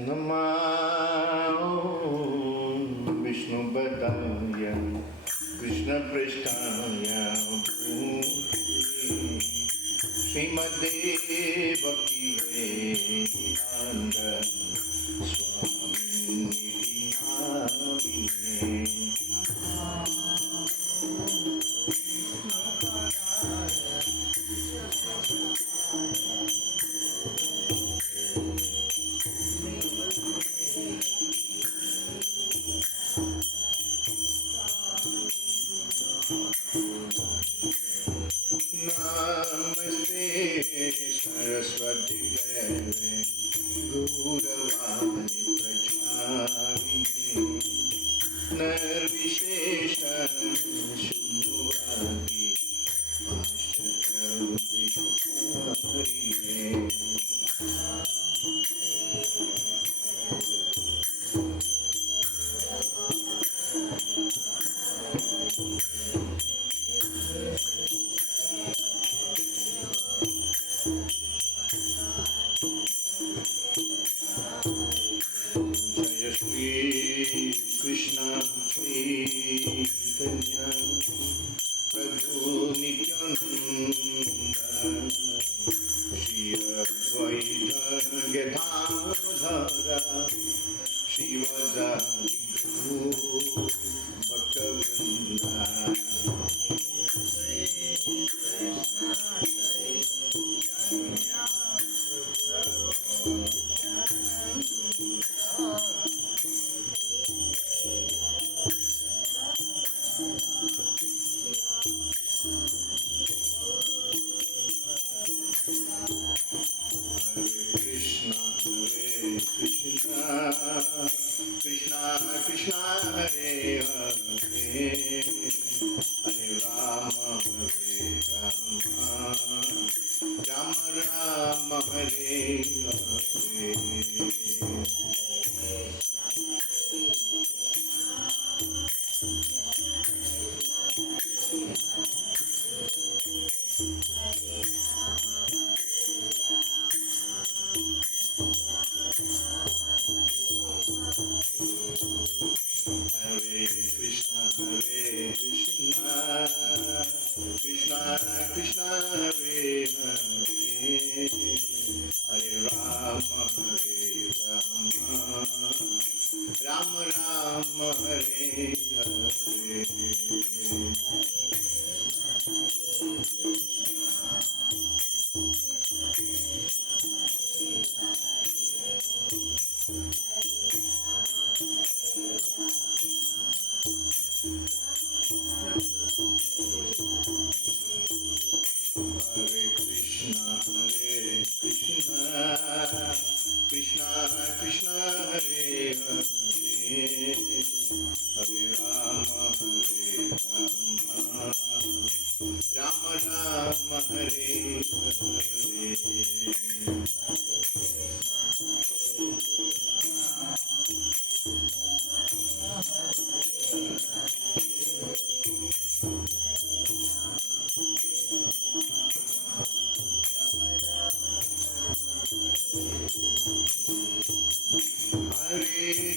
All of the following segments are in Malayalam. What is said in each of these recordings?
नमो विष्णुपदाय कृष्णपृष्ठाय भूतले श्रीमते भक्तिवेदान्त स्वामिनिधि नामिने। नमस्ते सरस्वती देवे गौरवाणी प्रचारिणे निर्विशेषं शून्यवादी पाश्चात्यादिकारिणे। जय श्री कृष्ण चैतन्य प्रभु नित्यानंद श्री अद्वैत गदाधर श्रीवासादि गौर भक्तवृंद। Krishna Krishna Hare Hare Hare Rama Hare Rama Rama Rama Hare Hare. Hare Krishna Krishna Krishna Hare Hare Hare Rama Hare Rama Rama Rama Hare Hare. Hare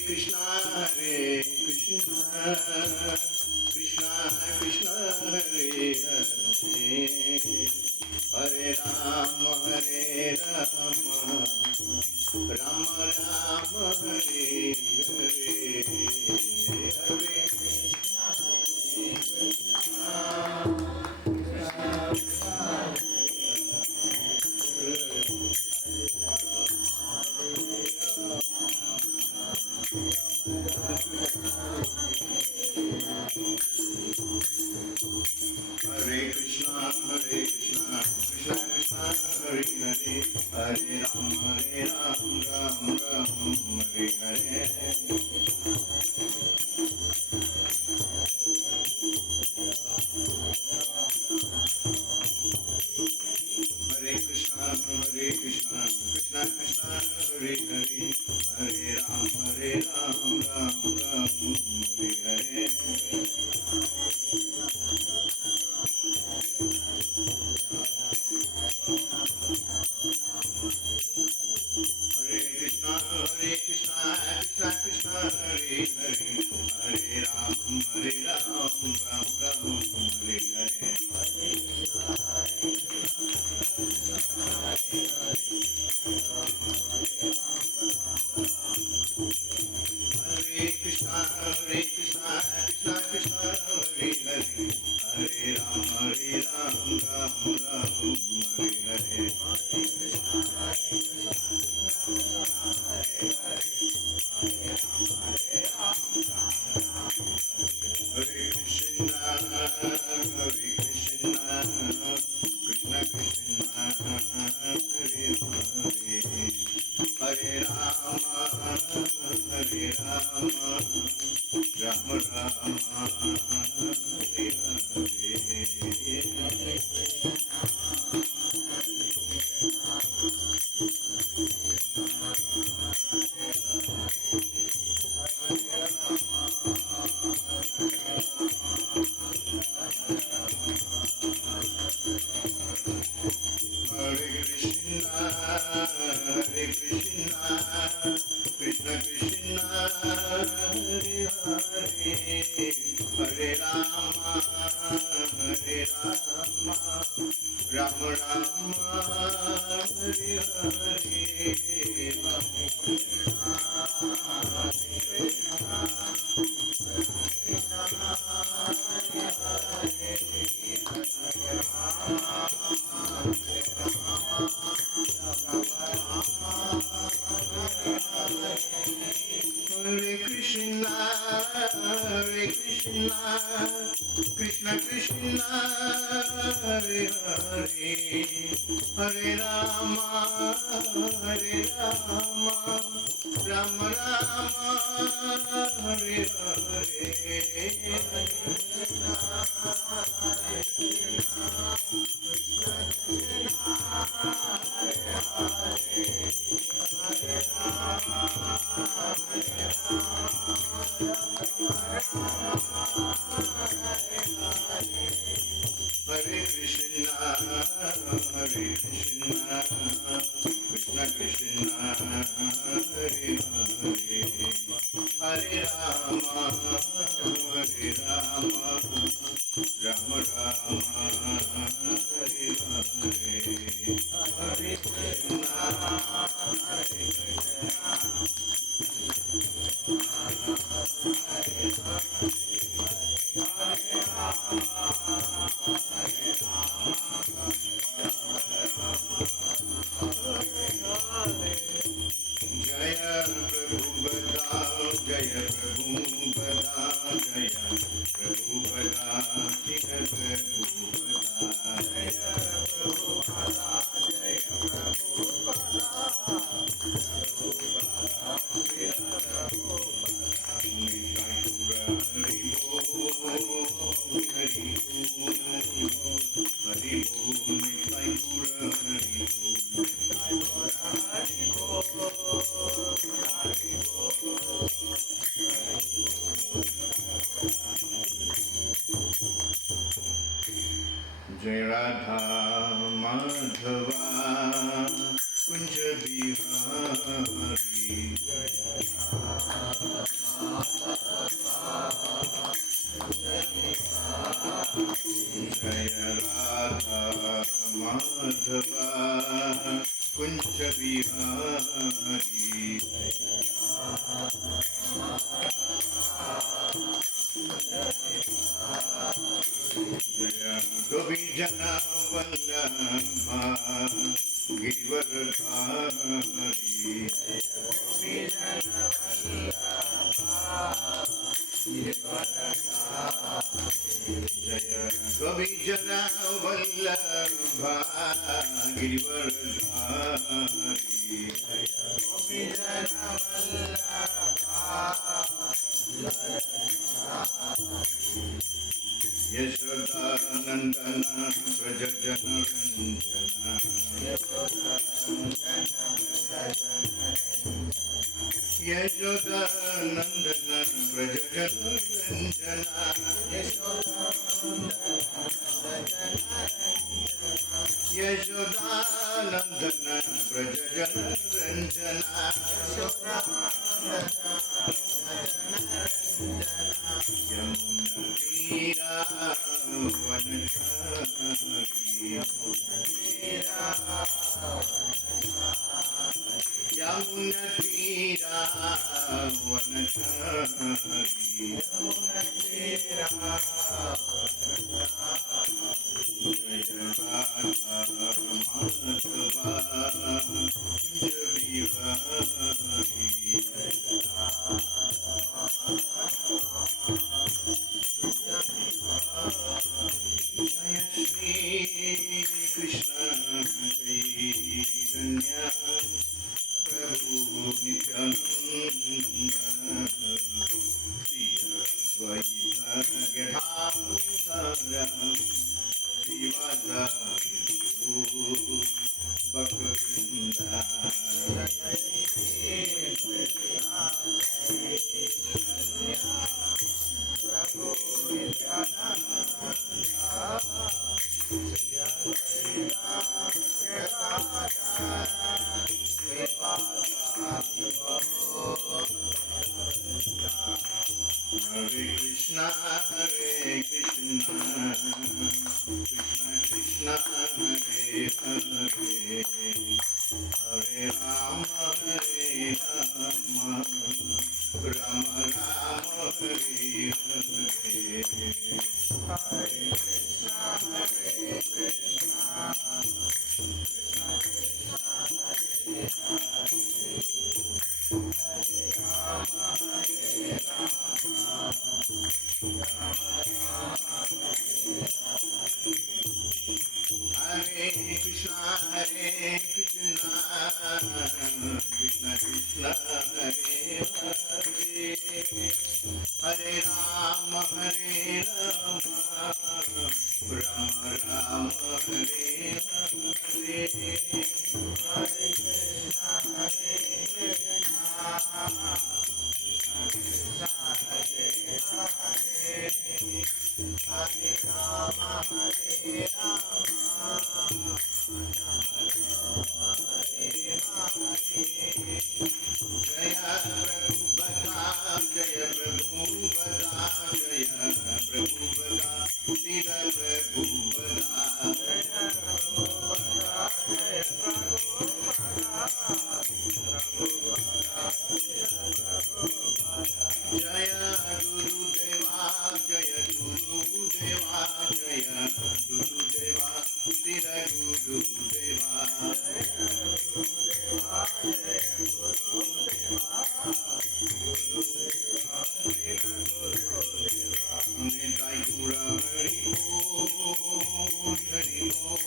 Krishna Krishna Krishna Hare Hare Hare Rama Hare Rama Rama Rama Hare Hare. Hare Krishna Krishna Krishna Hare Hare Hare Rama Rama Rama Hare Hare. Hare Hare Krishna Krishna Krishna Hare Hare Hare Rama Ram Ram Hare Hare. Hare Krishna Krishna Krishna Hare Hare Hare Rama Ram Ram Hare Hare. Hare Krishna Krishna Krishna, Hare Hare, Hare Rama, Hare Rama, Rama Rama, Hare Hare. Hare Krishna, Hare Krishna, Krishna Krishna, Hare Hare, Hare Rama, Hare Rama, Rama Rama, Hare Hare, Hare Krishna, Hare Jaya Prabhu Bada, Jaya Prabhu Bada, Jaya Prabhu Bada, Jaya Prabhu Jai Radha Madhava Kunj Bihari Jai Radha Madhava Kunj Bihari Jaya Govijana Vallabha Giridharidhari Jaya Govijana Vallabha Giridharidhari Yashoda Nandana Braja Jana Ranjana Yashoda Nandana Braja Jana Ranjana Yashoda Nandana Braja Jana Ranjana Yamuna Tira Vanachari Yamuna Tira Vanachari Jaya Radha Madhava Kunja Bihari Jaya Shri Krishna Chaitanya Prabhu Nityananda Shri Advaita Gadadhara Srivasadi Guru Bhaktivinoda Hare Krishna, Hare Krishna, Krishna Krishna, Hare Hare. Hare Rama, Rama Rama, Hare Hare. Hare Krishna, Hare Krishna, Krishna Krishna, Hare Rama, Hare Rama, Rama Rama, Hare Krishna, Hare Krishna, Krishna Krishna, Hare Hare, Hare Rama, Hare Rama, Rama Rama, Hare Hare, Hare Krishna, Hare Krishna, Krishna Krishna, Hare Hare, Hare Rama, Hare Rama, Jaya Prabhupada, Jaya Prabhupada, Jaya Prabhupada, Srila Prabhupada, Jaya Prabhupada, Jaya Prabhupada, Jaya Gurudeva, Jaya Gurudeva, Jaya Gurudeva, Srila Gurudeva, Jaya Gurudeva, Jaya Gurudeva, Nitai Gura Hari Bol, Hari Bol,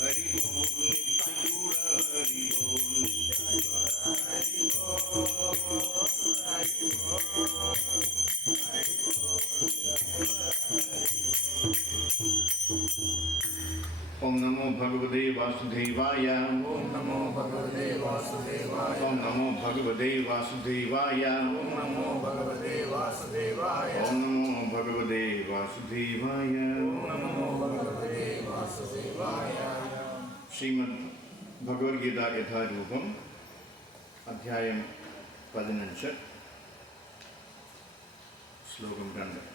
Hari Bol, Nitai Gura Hari Bol, Hari Bol, Hari Bol, Hari Om Namo Bhagavate Vasudevaya. Om Namo Bhagavate Vasudevaya. Om Namo Bhagavate Vasudevaya. Om Namo Bhagavate Vasudevaya. Om Namo Bhagavate Vasudevaya. Om Namo Bhagavate Vasudevaya. Srimad Bhagavad Gita Yatharupam Adhyayam 15 Slokam 2.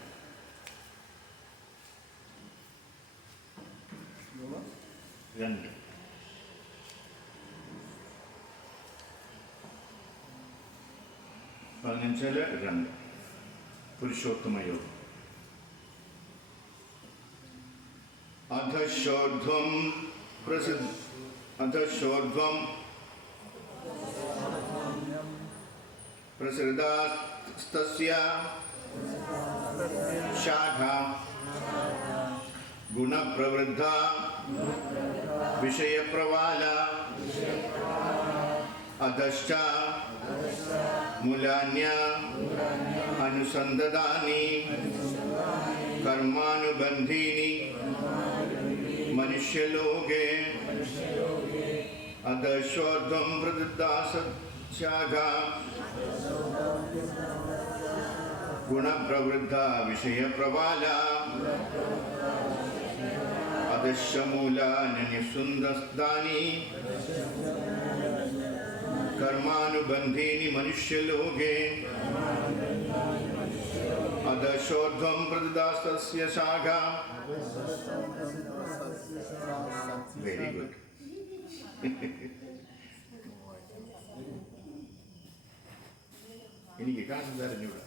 രണ്ട് 15 പുരുഷോത്തമയോഗം. അധശോർധ്വം പ്രസൃതാസ്തസ്യ ശാഖാ ഗുണപ്രവൃദ്ധ വിഷയപ്രവാല അധശ്ച മൂലാന്യ അനുസന്ദദാനി കർമാനുബന്ധീനി മനുഷ്യലോകേ അധശ്വോർധ്വം പ്രദത്താശാഖാ ഗുണപ്രവൃദ്ധ വിഷയപ്രവാല അധശ്ചമൂലാന്യനുസന്ദദാനി കർമാനുബന്ധീനി മനുഷ്യലോകേ അധശോർധ്വം പ്രദത്താസ്തസ്യ ശാഖാ. Very good. എനിക്ക് കാണാൻ അറിഞ്ഞൂടാ.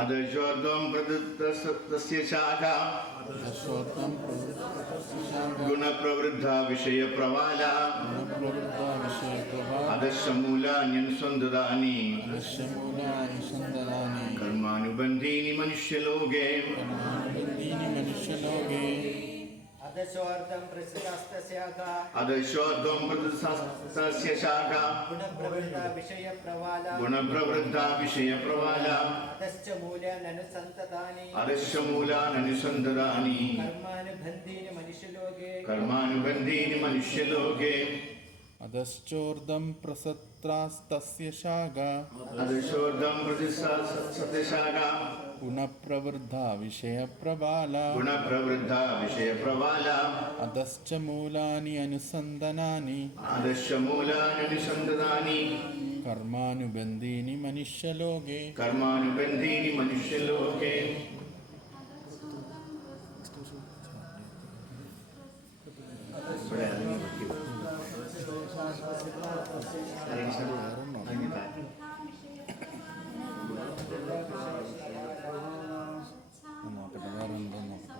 അധശ്വോർധ്വം പ്രദത്തസ്യ ശാഖാ ഗുണപ്രവൃദ്ധ വിഷയപ്രവാല അധശ്ചമൂലാന്യനുസന്ദദാനി കർമാനുബന്ധീനി മനുഷ്യലോകേ അധശ്ചോർധ്വം പ്രസൃതാസ്തസ്യ ശാഖാ ഗുണപ്രവൃദ്ധ വിഷയപ്രവാല അധശ്ചമൂലാനനുസന്ദദാനി കർമാനുബന്ധീനി മനുഷ്യലോകേ അധശ്ചോർദം പ്രസത്രാസ്തസ്യ ശാഖ അധശ്ചോർദം പ്രസത്രാസ്തസ്യ ശാഖ ഗുണപ്രവൃദ്ധാ വിഷയപ്രബാല ഗുണപ്രവൃദ്ധ വിഷയപ്രബാല അധശ്ച മൂലാനി അനുസന്ദനാനി അധശ്ച മൂലാനി അനുസന്ദനാനി കർമാനുബന്ധീനി മനുഷ്യലോകേ കർമാനുബന്ധീനി മനുഷ്യലോകേ. നോക്കട്ടെ, വേറെ എന്തോ നോക്കട്ടെ.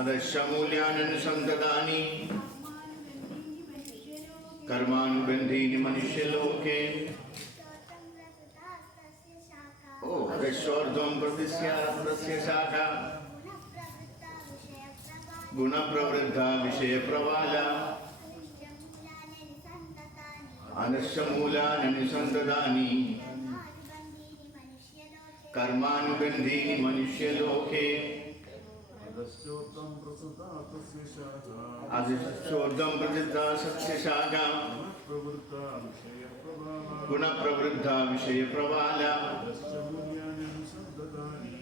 അധശ്ചമൂല്യാനനുസന്തതാനി കർമാനുബന്ധീനി മനുഷ്യലോകേ. ഓ അധശ്ചോർധ്വം പ്രതിസ്യ ശാഖ ഗുണപ്രവൃദ്ധ വിഷയപ്രബാല അധശ്ചമൂലാനനുസന്തതാനി കർമാനുബന്ധീനി മനുഷ്യലോകേ. അധശ്ചോർധ്വം പ്രസിദ്ധാസ്യ ശാഖ ഗുണപ്രവൃദ്ധ വിഷയപ്രബാല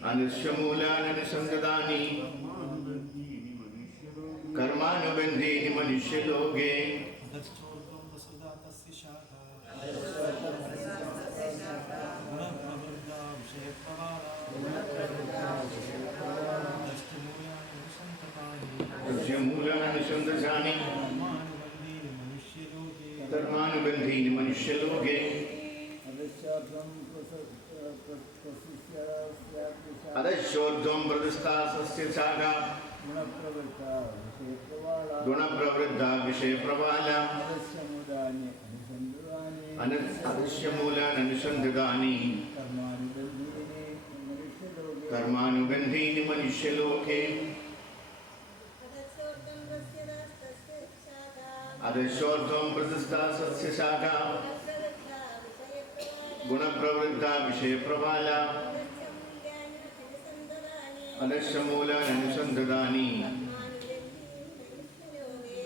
അധശ്ചമൂലാനനുസന്തതാനി കർമാനുബന്ധീനി മനുഷ്യലോകേ. മൂലാനുസന്തതാനി കർമാനുബന്ധീനി മനുഷ്യലോകേ. അധശ്ചോർധ്വം പ്രതിസ്ഥാസ്യ ശാഖ ഗുണപ്രവൃദ്ധ വിഷയപ്രബാല അധശ്ചമൂലാനനുസന്തതാനി കർമാനുബന്ധീനി മനുഷ്യലോകേ. അധശ്ചോർധ്വം പ്രതിസ്ഥാസ്യ ശാഖ ഗുണപ്രവൃദ്ധ വിഷയപ്രബാല അധശ്ചമൂലാനനുസന്തതാനി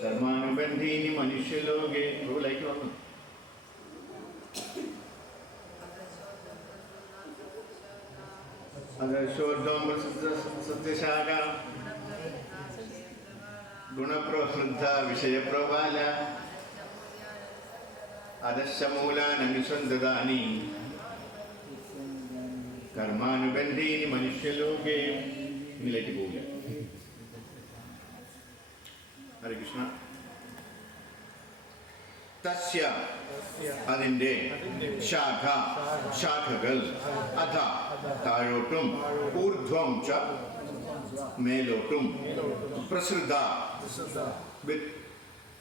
കർമാനുബന്ധീനി മനുഷ്യലോകേ. റൂലായിട്ട് വന്നു. അധശ്ചോർധ്വം പ്രസിദ്ധാസ്യ ശാഖ ഗുണപ്രവൃദ്ധ വിഷയപ്രബാല അധശ്ചമൂലാനനുസന്തതാനി കർമാനുബന്ധീനി മനുഷ്യലോകേ. ഇതിലേക്ക് പോകില്ല. ഹരേ കൃഷ്ണ. തസ്യ അതിന്റെ ശാഖ ശാഖകൾ അധ താഴോട്ടും ഊർധ്വം ച മേലോട്ടും പ്രസൃത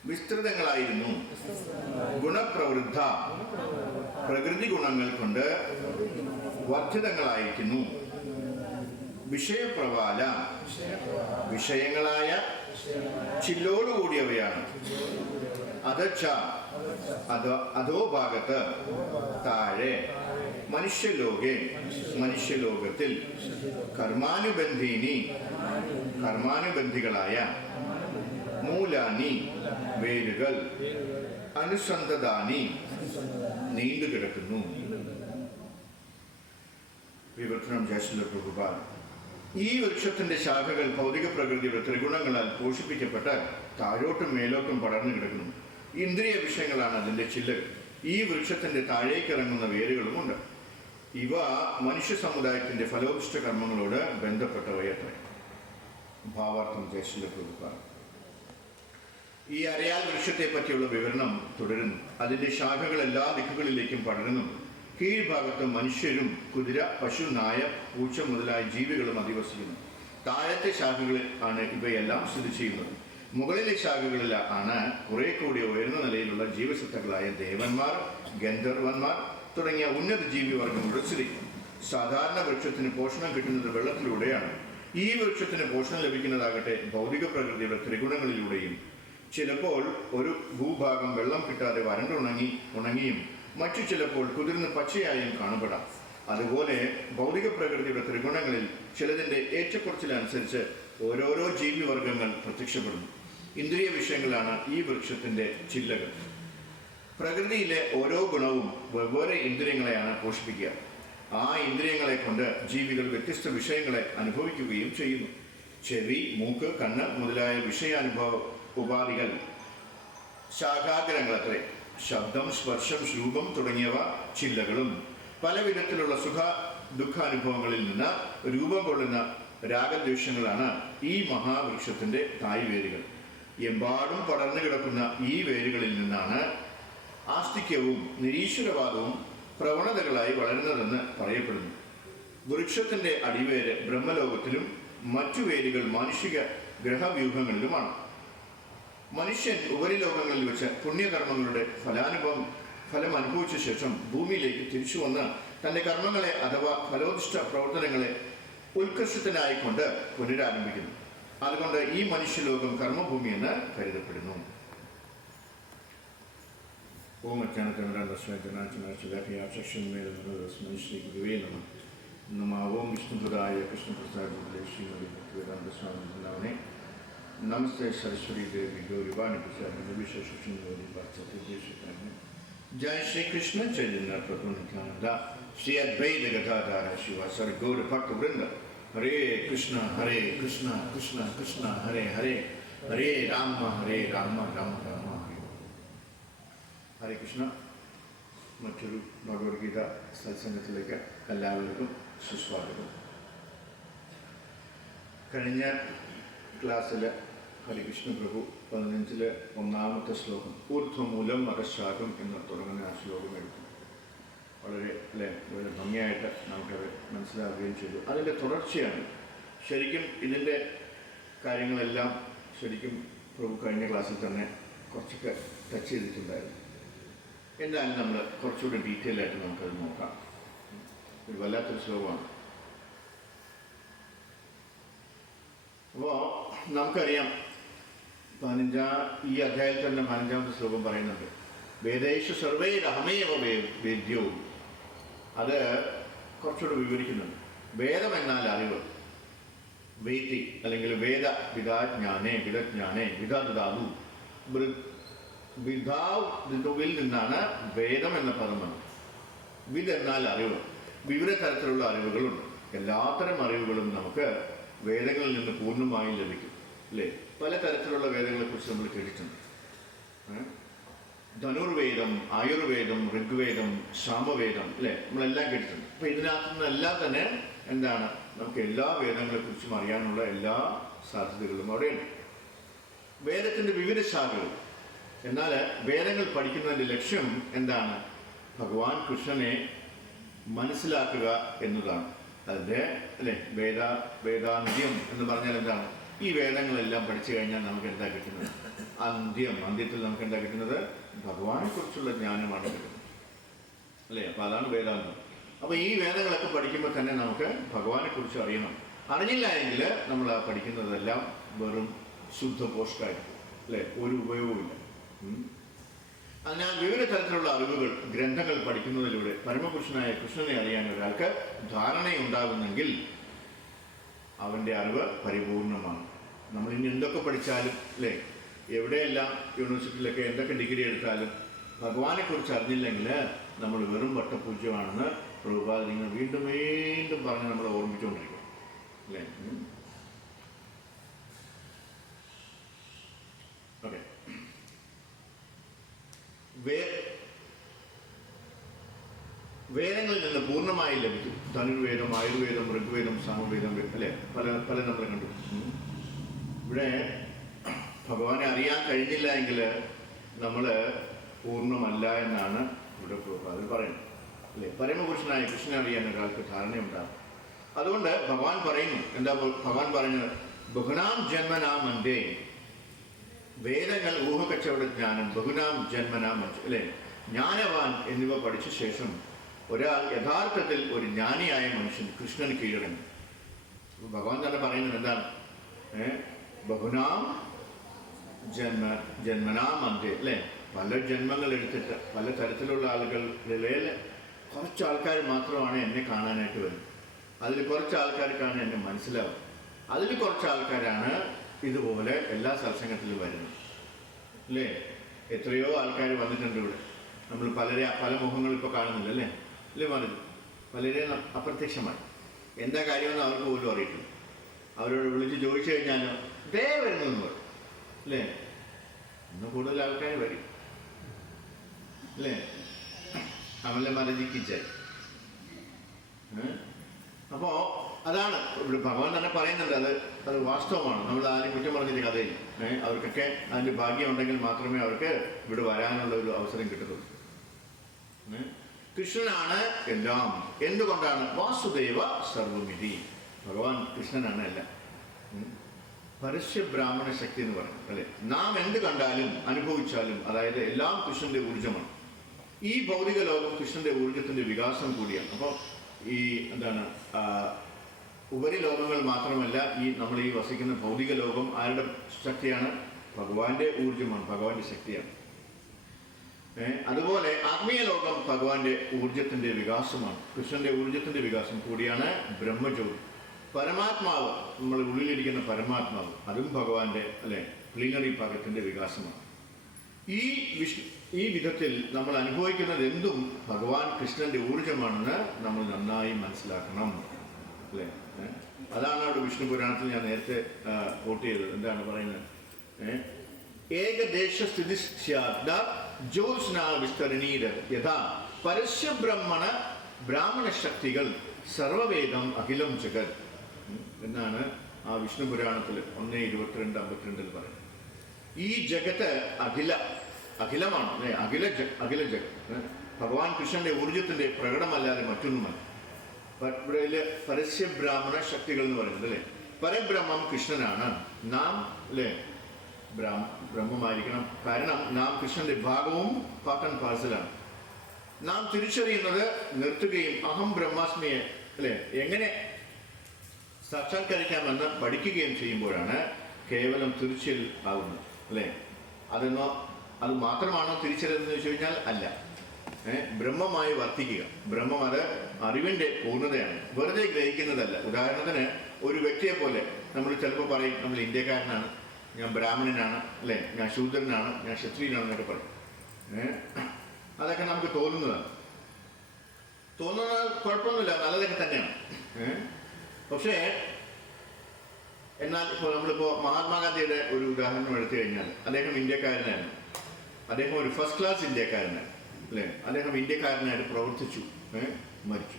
വിസ്തൃതങ്ങളായിരുന്നു ഗുണപ്രവൃദ്ധ പ്രകൃതി ഗുണങ്ങൾ കൊണ്ട് വർദ്ധിതങ്ങളായിരിക്കുന്നു. വിഷയപ്രബാല വിഷയങ്ങളായ ചില്ലോടുകൂടിയവയാണ്. അധച്ച അധോ ഭാഗത്ത് താഴെ മനുഷ്യലോകെ മനുഷ്യലോകത്തിൽ കർമാനുബന്ധീനി കർമാനുബന്ധികളായ മൂലാനി വേരുകൾ അനുസന്ധതാനി നീണ്ടുകിടക്കുന്നു. വിവർത്തനം ജയശ്രീല പ്രഭുപാൽ. ഈ വൃക്ഷത്തിന്റെ ശാഖകൾ ഭൗതിക പ്രകൃതിയുടെ ത്രിഗുണങ്ങളാൽ പോഷിപ്പിക്കപ്പെട്ട് താഴോട്ടും മേലോട്ടും പടർന്നു കിടക്കുന്നു. ഇന്ദ്രിയ വിഷയങ്ങളാണ് അതിന്റെ ചില്ലകൾ. ഈ വൃക്ഷത്തിന്റെ താഴേക്കിറങ്ങുന്ന വേരുകളുമുണ്ട്. ഇവ മനുഷ്യ സമുദായത്തിന്റെ ഫലോഭിഷ്ട കർമ്മങ്ങളോട് ബന്ധപ്പെട്ടവയത്രേ. ഭാവാർത്ഥം ജയശ്രീല പ്രഭുപാൽ. ഈ അരയാൽ വൃക്ഷത്തെ പറ്റിയുള്ള വിവരണം തുടരുന്നു. അതിന്റെ ശാഖകൾ എല്ലാ ദിക്കുകളിലേക്കും പടരുന്നു. കീഴ്ഭാഗത്ത് മനുഷ്യരും കുതിര, പശു, നായ, പൂച്ച മുതലായ ജീവികളും അധിവസിക്കുന്നു. താഴത്തെ ശാഖകളിൽ ആണ് ഇവയെല്ലാം സ്ഥിതി ചെയ്യുന്നത്. മുകളിലെ ശാഖകളിൽ ആണ് കുറെ കൂടി ഉയർന്ന നിലയിലുള്ള ജീവസത്തകളായ ദേവന്മാർ, ഗന്ധർവന്മാർ തുടങ്ങിയ ഉന്നത ജീവിവർഗങ്ങളുടെ സ്ഥിതി. സാധാരണ വൃക്ഷത്തിന് പോഷണം കിട്ടുന്നത് വെള്ളത്തിലൂടെയാണ്. ഈ വൃക്ഷത്തിന് പോഷണം ലഭിക്കുന്നതാകട്ടെ ഭൗതിക പ്രകൃതിയുടെ ത്രിഗുണങ്ങളിലൂടെയും. ചിലപ്പോൾ ഒരു ഭൂഭാഗം വെള്ളം കിട്ടാതെ ഉണങ്ങിയും മറ്റു ചിലപ്പോൾ കുതിർന്ന് പച്ചയായും കാണപ്പെടാം. അതുപോലെ ഭൗതിക പ്രകൃതിയുടെ ത്രിഗുണങ്ങളിൽ ചിലതിൻ്റെ ഏറ്റക്കുറച്ചിലനുസരിച്ച് ഓരോരോ ജീവിവർഗങ്ങൾ പ്രത്യക്ഷപ്പെടുന്നു. ഇന്ദ്രിയ വിഷയങ്ങളാണ് ഈ വൃക്ഷത്തിൻ്റെ ചില്ലകൾ. പ്രകൃതിയിലെ ഓരോ ഗുണവും വെവ്വേറെ ഇന്ദ്രിയങ്ങളെയാണ് പോഷിപ്പിക്കുക. ആ ഇന്ദ്രിയങ്ങളെ കൊണ്ട് ജീവികൾ വ്യത്യസ്ത വിഷയങ്ങളെ അനുഭവിക്കുകയും ചെയ്യുന്നു. ചെവി, മൂക്ക്, കണ്ണ് മുതലായ വിഷയാനുഭവ ഉപാധികൾ ശാഖാഗ്രഹങ്ങളത്രേ. ശബ്ദം, സ്പർശം, രൂപം തുടങ്ങിയവ ചില്ലകളും. പല വിധത്തിലുള്ള സുഖ ദുഃഖാനുഭവങ്ങളിൽ നിന്ന് രൂപം കൊള്ളുന്ന രാഗദ്വേഷങ്ങളാണ് ഈ മഹാവൃക്ഷത്തിന്റെ തായ്വേരുകൾ. എമ്പാടും പടർന്നു കിടക്കുന്ന ഈ വേരുകളിൽ നിന്നാണ് ആസ്തിക്യവും നിരീശ്വരവാദവും പ്രവണതകളായി വളരുന്നതെന്ന് പറയപ്പെടുന്നു. വൃക്ഷത്തിന്റെ അടിവേര് ബ്രഹ്മലോകത്തിലും മറ്റു വേരുകൾ മാനുഷിക ഗ്രഹവ്യൂഹങ്ങളിലുമാണ്. മനുഷ്യൻ ഉപരിലോകങ്ങളിൽ വെച്ച് പുണ്യകർമ്മങ്ങളുടെ ഫലം അനുഭവിച്ച ശേഷം ഭൂമിയിലേക്ക് തിരിച്ചു വന്ന് തന്റെ കർമ്മങ്ങളെ അഥവാ ഫലോദിഷ്ട പ്രവർത്തനങ്ങളെ ഉത്കർഷത്തിനായിക്കൊണ്ട് പുനരാരംഭിക്കുന്നു. അതുകൊണ്ട് ഈ മനുഷ്യലോകം കർമ്മഭൂമി എന്ന് കരുതപ്പെടുന്നു. ഓം ഓം വിഷ്ണുപദായ കൃഷ്ണപ്രസാദ് ശ്രീമതി ഭക്തിവേദാന്ത സ്വാമി വൃന്ദാവനെ നമസ്തേ സരസ്വതി ദേവി ഗൗരിവാണി പ്രസാദ് വിശേഷ जय श्री कृष्ण चैतन्य प्रभु नित्यानंद श्री अद्वैत गदाधर शिवासर गौर भक्त वृंद हरे कृष्ण कृष्ण कृष्ण हरे हरे हरे राम राम राम हरे हरे कृष्ण. മറ്റൊരു ഭഗവത്ഗീത സത്സംഗത്തിലേക്ക് എല്ലാവർക്കും സുസ്വാഗതം. കഴിഞ്ഞ ക്ലാസ്സിൽ ഹരികൃഷ്ണ പ്രഭു 15 ഒന്നാമത്തെ ശ്ലോകം ഊർധ്വമൂലം മതശാഖം എന്ന് തുടങ്ങുന്ന ആ ശ്ലോകം എടുത്തു. വളരെ ഭംഗിയായിട്ട് നമുക്കത് മനസ്സിലാവുകയും ചെയ്തു. അതിൻ്റെ തുടർച്ചയാണ്. ശരിക്കും ഇതിൻ്റെ കാര്യങ്ങളെല്ലാം ശരിക്കും പ്രഭു കഴിഞ്ഞ ക്ലാസ്സിൽ തന്നെ കുറച്ചൊക്കെ ടച്ച് ചെയ്തിട്ടുണ്ടായിരുന്നു. എന്തായാലും നമ്മൾ കുറച്ചുകൂടി ഡീറ്റെയിൽ ആയിട്ട് നമുക്കത് നോക്കാം. ഒരു വല്ലാത്തൊരു ശ്ലോകമാണ്. അപ്പോൾ നമുക്കറിയാം ഈ അധ്യായത്തിൽ തന്നെ 15ാമത്തെ ശ്ലോകം പറയുന്നുണ്ട് വേദേഷു സർവൈരഹമേവ വേദ്യവും. അത് കുറച്ചുകൂടെ വിവരിക്കുന്നുണ്ട്. വേദം എന്നാൽ അറിവ്, വേദി അല്ലെങ്കിൽ വേദ വിദാജ്ഞാനേ വിദാദാതു. വിധാവിൽ നിന്നാണ് വേദം എന്ന പദം വന്നത്. വിദ് എന്നാൽ അറിവ്. വിവിധ തരത്തിലുള്ള അറിവുകളുണ്ട്. എല്ലാത്തരം അറിവുകളും നമുക്ക് വേദങ്ങളിൽ നിന്ന് പൂർണ്ണമായും ലഭിക്കും അല്ലേ? പല തരത്തിലുള്ള വേദങ്ങളെക്കുറിച്ച് നമ്മൾ കേട്ടിട്ടുണ്ട്. ധനുർവേദം, ആയുർവേദം, ഋഗ്വേദം, സാമവേദം അല്ലേ? നമ്മളെല്ലാം കേട്ടിട്ടുണ്ട്. അപ്പം ഇതിനകത്തു നിന്നെല്ലാം തന്നെ എന്താണ്, നമുക്ക് എല്ലാ വേദങ്ങളെക്കുറിച്ചും അറിയാനുള്ള എല്ലാ സാധ്യതകളും അവിടെയുണ്ട്. വേദത്തിൻ്റെ വിവിധ ശാഖകൾ. എന്നാൽ വേദങ്ങൾ പഠിക്കുന്നതിൻ്റെ ലക്ഷ്യം എന്താണ്? ഭഗവാൻ കൃഷ്ണനെ മനസ്സിലാക്കുക എന്നതാണ്. അതിൻ്റെ അല്ലേ വേദാന്ത്യം എന്ന് പറഞ്ഞാൽ എന്താണ്? ഈ വേദങ്ങളെല്ലാം പഠിച്ചു കഴിഞ്ഞാൽ നമുക്ക് എന്താ കിട്ടുന്നത്? അന്ത്യത്തിൽ നമുക്ക് എന്താ കിട്ടുന്നത്? ഭഗവാനെ കുറിച്ചുള്ള ജ്ഞാനമാണ് കിട്ടുന്നത് അല്ലേ? അപ്പോൾ അതാണ് വേദാന്തം. അപ്പോൾ ഈ വേദങ്ങളൊക്കെ പഠിക്കുമ്പോൾ തന്നെ നമുക്ക് ഭഗവാനെ കുറിച്ച് അറിയണം. അറിഞ്ഞില്ല എങ്കിൽ നമ്മൾ ആ പഠിക്കുന്നതെല്ലാം വെറും ശുദ്ധ പോസ്റ്റായിരിക്കും അല്ലേ? ഒരു ഉപയോഗവുമില്ല. അതിനാൽ വിവിധ തരത്തിലുള്ള അറിവുകൾ ഗ്രന്ഥങ്ങൾ പഠിക്കുന്നതിലൂടെ പരമപുരുഷനായ കൃഷ്ണനെ അറിയാൻ ഒരാൾക്ക് ധാരണയുണ്ടാകുന്നെങ്കിൽ അവൻ്റെ അറിവ് പരിപൂർണമാണ്. നമ്മൾ ഇനി എന്തൊക്കെ പഠിച്ചാലും അല്ലേ, എവിടെയെല്ലാം യൂണിവേഴ്സിറ്റിയിലൊക്കെ എന്തൊക്കെ ഡിഗ്രി എടുത്താലും ഭഗവാനെക്കുറിച്ച് അറിഞ്ഞില്ലെങ്കിൽ നമ്മൾ വെറും വട്ടപൂജ്യമാണെന്ന് പ്രഭുപാദ നിങ്ങൾ വീണ്ടും വീണ്ടും പറഞ്ഞ് നമ്മളെ ഓർമ്മിച്ചുകൊണ്ടിരിക്കും അല്ലേ? ഓക്കെ. വേദങ്ങളിൽ നിന്ന് പൂർണ്ണമായി ലഭിക്കും. ധനുർവേദം, ആയുർവേദം, ഋഗ്വേദം, സാമവേദം അല്ലേ? പല നമ്മൾ കണ്ടു. ഇവിടെ ഭഗവാനെ അറിയാൻ കഴിഞ്ഞില്ല എങ്കിൽ നമ്മൾ പൂർണ്ണമല്ല എന്നാണ് ഇവിടെ അത് പറയുന്നത് അല്ലേ? പരമപുരുഷനായ കൃഷ്ണനെ അറിയാൻ ഒരാൾക്ക് ധാരണയുണ്ടാകും. അതുകൊണ്ട് ഭഗവാൻ പറയുന്നു, എന്താ ഭഗവാൻ പറഞ്ഞത്? ബഹുനാം ജന്മനാം അന്തേ. വേദങ്ങൾ ഊഹക്കച്ചവട ജ്ഞാനം ബഹുനാം ജന്മനാം അല്ലേ? ജ്ഞാനവാൻ എന്നിവ പഠിച്ച ശേഷം ഒരാൾ യഥാർത്ഥത്തിൽ ഒരു ജ്ഞാനിയായ മനുഷ്യൻ കൃഷ്ണന് കീഴടങ്ങി. ഭഗവാൻ തന്നെ പറയുന്നത് എന്താണ്? ബഹുനാം ജന്മനാം അന്തേ അല്ലേ? പല ജന്മങ്ങൾ എടുത്തിട്ട് പല തരത്തിലുള്ള ആളുകളിൽ കുറച്ച് ആൾക്കാർ മാത്രമാണ് എന്നെ കാണാനായിട്ട് വരുന്നത്. അതിൽ കുറച്ച് ആൾക്കാർക്കാണ് എന്നെ മനസ്സിലാവും. അതിൽ കുറച്ച് ആൾക്കാരാണ് ഇതുപോലെ എല്ലാ സത്സംഗത്തിലും വരുന്നത് അല്ലേ? എത്രയോ ആൾക്കാർ വന്നിട്ടുണ്ട് ഇവിടെ. നമ്മൾ പല മുഖങ്ങളും ഇപ്പോൾ കാണുന്നില്ല അല്ലേ അല്ലേ മാറി പലരെ അപ്രത്യക്ഷമായി. എന്താ കാര്യമെന്ന് അവർക്ക് പോലും അറിയിട്ടില്ല. അവരോട് വിളിച്ച് ചോദിച്ചു കഴിഞ്ഞാൽ ദേ വരുന്നെന്ന് പറയും അല്ലേ. ഇന്ന് കൂടുതൽ ആൾക്കാർ വരും അല്ലേ. അമലന്മാരെ ജിക്കിച്ചായി. അപ്പോൾ അതാണ് ഇവിടെ ഭഗവാൻ തന്നെ പറയുന്നുണ്ട്. അത് വാസ്തവമാണ്. നമ്മൾ ആരും കുറ്റം പറഞ്ഞിട്ട് കഥയിൽ അവർക്കൊക്കെ അതിൻ്റെ ഭാഗ്യം ഉണ്ടെങ്കിൽ മാത്രമേ അവർക്ക് ഇവിടെ വരാനുള്ള ഒരു അവസരം കിട്ടത്തുള്ളൂ. കൃഷ്ണനാണ് എല്ലാം. എന്തുകൊണ്ടാണ്? വാസുദേവ സർവമിതി. ഭഗവാൻ കൃഷ്ണനാണ് എല്ലാം. പരസ്യ ബ്രാഹ്മണ ശക്തി എന്ന് പറയും അല്ലെ. നാം എന്ത് കണ്ടാലും അനുഭവിച്ചാലും അതായത് എല്ലാം കൃഷ്ണന്റെ ഊർജ്ജമാണ്. ഈ ഭൗതിക ലോകം കൃഷ്ണന്റെ ഊർജ്ജത്തിന്റെ വികാസം കൂടിയാണ്. അപ്പോൾ ഈ എന്താണ് ഉപരിലോകങ്ങൾ മാത്രമല്ല, നമ്മൾ ഈ വസിക്കുന്ന ഭൗതിക ലോകം ആരുടെ ശക്തിയാണ്? ഭഗവാന്റെ ഊർജ്ജമാണ്, ഭഗവാന്റെ ശക്തിയാണ്. അതുപോലെ ആത്മീയ ലോകം ഭഗവാന്റെ ഊർജത്തിന്റെ വികാസമാണ്, കൃഷ്ണന്റെ ഊർജത്തിന്റെ വികാസം കൂടിയാണ് ബ്രഹ്മജ്യോതി. പരമാത്മാവ്, നമ്മൾ ഉള്ളിലിരിക്കുന്ന പരമാത്മാവ്, അതും ഭഗവാന്റെ അല്ലെ പ്ലീനറി ഭാഗത്തിന്റെ വികാസമാണ്. ഈ വിധത്തിൽ നമ്മൾ അനുഭവിക്കുന്നത് എന്തും ഭഗവാൻ കൃഷ്ണന്റെ ഊർജമാണെന്ന് നമ്മൾ നന്നായി മനസ്സിലാക്കണം അല്ലേ. അതാണ് അവിടെ വിഷ്ണു പുരാണത്തിൽ ഞാൻ നേരത്തെ കോട്ട് ചെയ്തത്. എന്താണ് പറയുന്നത്? ഏകദേശ സ്ഥിതി ജ്യോത്സ്ന വിസ്തരണീര യഥാ പരസ്യ ബ്രാഹ്മണ ശക്തികൾ സർവവേദം അഖിലം ജഗത് എന്നാണ് ആ വിഷ്ണു പുരാണത്തിൽ 1:22-52 പറയുന്നത്. ഈ ജഗത്ത് അഖിലമാണ് അല്ലെ. അഖില ജഗത് ഭഗവാൻ കൃഷ്ണന്റെ ഊർജത്തിന്റെ പ്രകടമല്ലാതെ മറ്റൊന്നുമല്ല. ഇവിടെ പരസ്യ ബ്രാഹ്മണ ശക്തികൾ എന്ന് പറയുന്നത് അല്ലെ. പരബ്രഹ്മം കൃഷ്ണനാണ്. നാം അല്ലെ ബ്രഹ്മമായിരിക്കണം. കാരണം നാം കൃഷ്ണന്റെ ഭാഗവും പാർട്ട് ആൻഡ് പാർസലാണ്. നാം തിരിച്ചറിയുന്നത് നിർത്തുകയും അഹം ബ്രഹ്മാസ്മിയെ അല്ലെ എങ്ങനെ സാക്ഷാത്കരിക്കാമെന്ന് പഠിക്കുകയും ചെയ്യുമ്പോഴാണ് കേവലം തിരിച്ചൽ ആകുന്നത് അല്ലെ. അത് മാത്രമാണോ തിരിച്ചറിയുന്നത് ചോദിച്ചു കഴിഞ്ഞാൽ അല്ല. ബ്രഹ്മമായി വർത്തിക്കുക. ബ്രഹ്മം അത് അറിവിന്റെ പൂർണ്ണതയാണ്, വെറുതെ ഗ്രഹിക്കുന്നതല്ല. ഉദാഹരണത്തിന് ഒരു വ്യക്തിയെ പോലെ നമ്മൾ ചിലപ്പോൾ പറയും നമ്മൾ ഇന്ത്യക്കാരനാണ്, ഞാൻ ബ്രാഹ്മണനാണ് അല്ലെ, ഞാൻ ശൂദ്രനാണ്, ഞാൻ ക്ഷത്രിയനാണെന്നൊക്കെ പറയും. അതൊക്കെ നമുക്ക് തോന്നുന്നത് കുഴപ്പമൊന്നുമില്ല, നല്ലതൊക്കെ തന്നെയാണ്. പക്ഷേ എന്നാൽ ഇപ്പോൾ നമ്മളിപ്പോൾ മഹാത്മാഗാന്ധിയുടെ ഒരു ഉദാഹരണം എടുത്തു കഴിഞ്ഞാൽ അദ്ദേഹം ഇന്ത്യക്കാരനായിരുന്നു. അദ്ദേഹം ഒരു ഫസ്റ്റ് ക്ലാസ് ഇന്ത്യക്കാരനാണ് അല്ലേ. അദ്ദേഹം ഇന്ത്യക്കാരനായിട്ട് പ്രവർത്തിച്ചു, മരിച്ചു.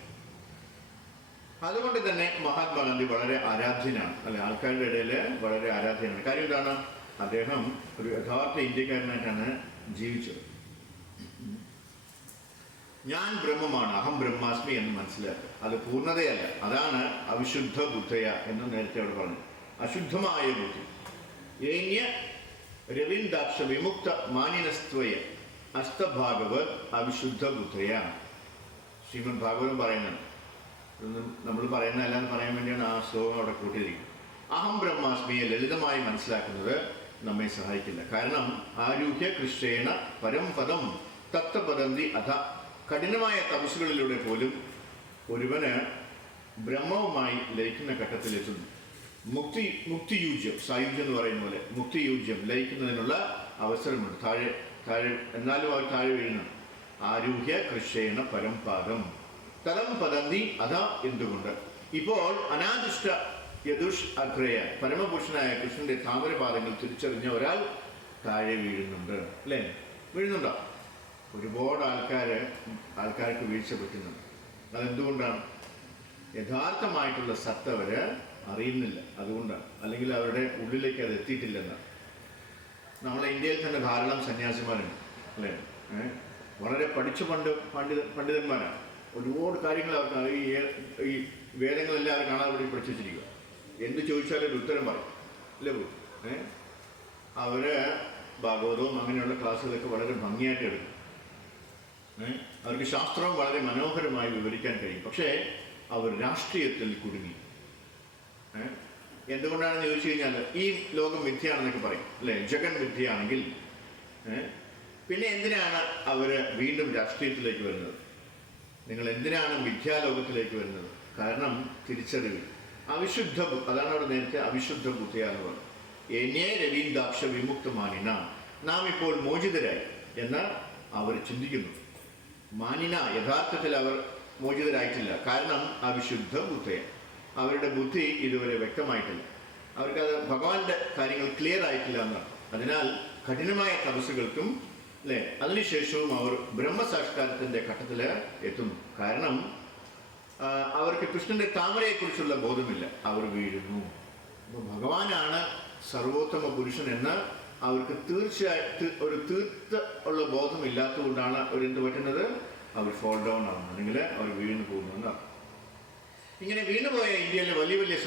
അതുകൊണ്ട് തന്നെ മഹാത്മാഗാന്ധി വളരെ ആരാധ്യനാണ് അല്ലെ, ആൾക്കാരുടെ ഇടയിൽ വളരെ ആരാധ്യനാണ്. കാര്യം എന്താണ്? അദ്ദേഹം ഒരു യഥാർത്ഥ ഇന്ത്യക്കാരനായിട്ടാണ് ജീവിച്ചത്. ഞാൻ ബ്രഹ്മമാണ്, അഹം ബ്രഹ്മാസ്മി എന്ന് മനസ്സിലാക്കുക. അത് പൂർണ്ണതയല്ല, അതാണ് അവിശുദ്ധ ബുദ്ധയ എന്ന് നേരത്തെ അവിടെ പറഞ്ഞു. അശുദ്ധമായ ബുദ്ധി. ഏന്യ രവിന്ദാക്ഷ വിമുക്ത മാനിനസ്ത്വയ അസ്തഭാഗവത് അവിശുദ്ധ ബുദ്ധയ. ശ്രീമദ് ഭാഗവതം പറയുന്നുണ്ട്. നമ്മൾ പറയുന്നതല്ല എന്ന് പറയാൻ വേണ്ടിയാണ് ആ ശ്ലോകം അവിടെ കൂട്ടിയിരിക്കുന്നത്. അഹം ബ്രഹ്മാസ്മിയെ ലളിതമായി മനസ്സിലാക്കുന്നത് നമ്മെ സഹായിക്കില്ല. കാരണം ആരൂഹ്യ കൃഷ്ണേണ പരം പദം തത്വപദന്തി അഥ. കഠിനമായ തപസ്സുകളിലൂടെ പോലും ഒരുവന് ബ്രഹ്മവുമായി ലയിക്കുന്ന ഘട്ടത്തിലെത്തുന്നു. മുക്തിയൂജ്യം, സായുജ്യം എന്ന് പറയുന്ന പോലെ മുക്തിയൂജ്യം ലയിക്കുന്നതിനുള്ള അവസരമുണ്ട്. താഴെ എന്നാലും അവർ താഴെ വീഴുന്നു. ആരൂഹ്യ കൃഷ്ണേണ പരംപാദം തലം പദന്തി അതാ. എന്തുകൊണ്ട്? ഇപ്പോൾ അനാദിഷ്ട യദുഷ് അഗ്രയ പരമപുരുഷനായ കൃഷ്ണന്റെ താമരപാദങ്ങൾ തിരിച്ചറിഞ്ഞ ഒരാൾ താഴെ വീഴുന്നുണ്ട് അല്ലേ. വീഴുന്നുണ്ടോ? ഒരുപാട് ആൾക്കാർക്ക് വീഴ്ച പറ്റുന്നുണ്ട്. അതെന്തുകൊണ്ടാണ്? യഥാർത്ഥമായിട്ടുള്ള സത്ത് അവര് അറിയുന്നില്ല, അതുകൊണ്ടാണ്. അല്ലെങ്കിൽ അവരുടെ ഉള്ളിലേക്ക് അത് എത്തിയിട്ടില്ലെന്നാണ്. നമ്മളെ ഇന്ത്യയിൽ തന്നെ ധാരാളം സന്യാസിമാരുണ്ട് അല്ലേ. വളരെ പഠിച്ച പണ്ഡിതന്മാരാണ്. ഒരുപാട് കാര്യങ്ങൾ അവർക്ക് ഈ വേദങ്ങളെല്ലാം അവർ കാണാതെ കൂടി പഠിച്ചു വെച്ചിരിക്കുക. എന്ത് ചോദിച്ചാലും ഒരു ഉത്തരം പറയും അല്ലേ. അവര് ഭാഗവതവും അങ്ങനെയുള്ള ക്ലാസ്സുകളൊക്കെ വളരെ ഭംഗിയായിട്ട് എടുക്കും. അവർക്ക് ശാസ്ത്രവും വളരെ മനോഹരമായി വിവരിക്കാൻ കഴിയും. പക്ഷേ അവർ രാഷ്ട്രീയത്തിൽ കുടുങ്ങി. എന്തുകൊണ്ടാണെന്ന് ചോദിച്ചു കഴിഞ്ഞാൽ ഈ ലോകം മിഥ്യയാണെന്നൊക്കെ പറയും അല്ലേ. ജഗൻ മിഥ്യയാണെങ്കിൽ പിന്നെ എന്തിനാണ് അവർ വീണ്ടും രാഷ്ട്രീയത്തിലേക്ക് വരുന്നത്? നിങ്ങൾ എന്തിനാണ് മിഥ്യാലോകത്തിലേക്ക് വരുന്നത്? കാരണം തിരിച്ചറിവ് അവിശുദ്ധ. അതാണ് അവിടെ നേരത്തെ അവിശുദ്ധ ബുദ്ധിയാന്ന് പറഞ്ഞത്. എന്നെ രവീന്ദാക്ഷ വിമുക്തമാനിന, നാം ഇപ്പോൾ മോചിതരായി എന്ന് അവർ ചിന്തിക്കുന്നു. മാനിന യഥാർത്ഥത്തിൽ അവർ മോചിതരായിട്ടില്ല. കാരണം അവിശുദ്ധ ബുദ്ധിയാണ്. അവരുടെ ബുദ്ധി ഇതുവരെ വ്യക്തമായിട്ടില്ല. അവർക്കത് ഭഗവാന്റെ കാര്യങ്ങൾ ക്ലിയർ ആയിട്ടില്ല എന്നാണ്. അതിനാൽ കഠിനമായ തപസ്സുകൾക്കും അല്ലേ അതിനുശേഷവും അവർ ബ്രഹ്മസാക്ഷാത്കാരത്തിൻ്റെ ഘട്ടത്തിൽ എത്തുന്നു. കാരണം അവർക്ക് കൃഷ്ണന്റെ താമരയെക്കുറിച്ചുള്ള ബോധമില്ല. അവർ വീഴുന്നു. അപ്പോൾ ഭഗവാനാണ് സർവോത്തമ പുരുഷൻ എന്ന് അവർക്ക് തീർച്ചയായിട്ടും ഒരു തീർത്ത ഉള്ള ബോധമില്ലാത്തതുകൊണ്ടാണ് അവരെന്ത് പറ്റുന്നത്, അവർ ഫോൾ ഡൗൺ ആവുന്നു, അല്ലെങ്കിൽ അവർ വീണു പോകുന്നു എന്നാണ്. ഇങ്ങനെ വീണുപോയ ഇന്ത്യയിലെ വലിയ വലിയ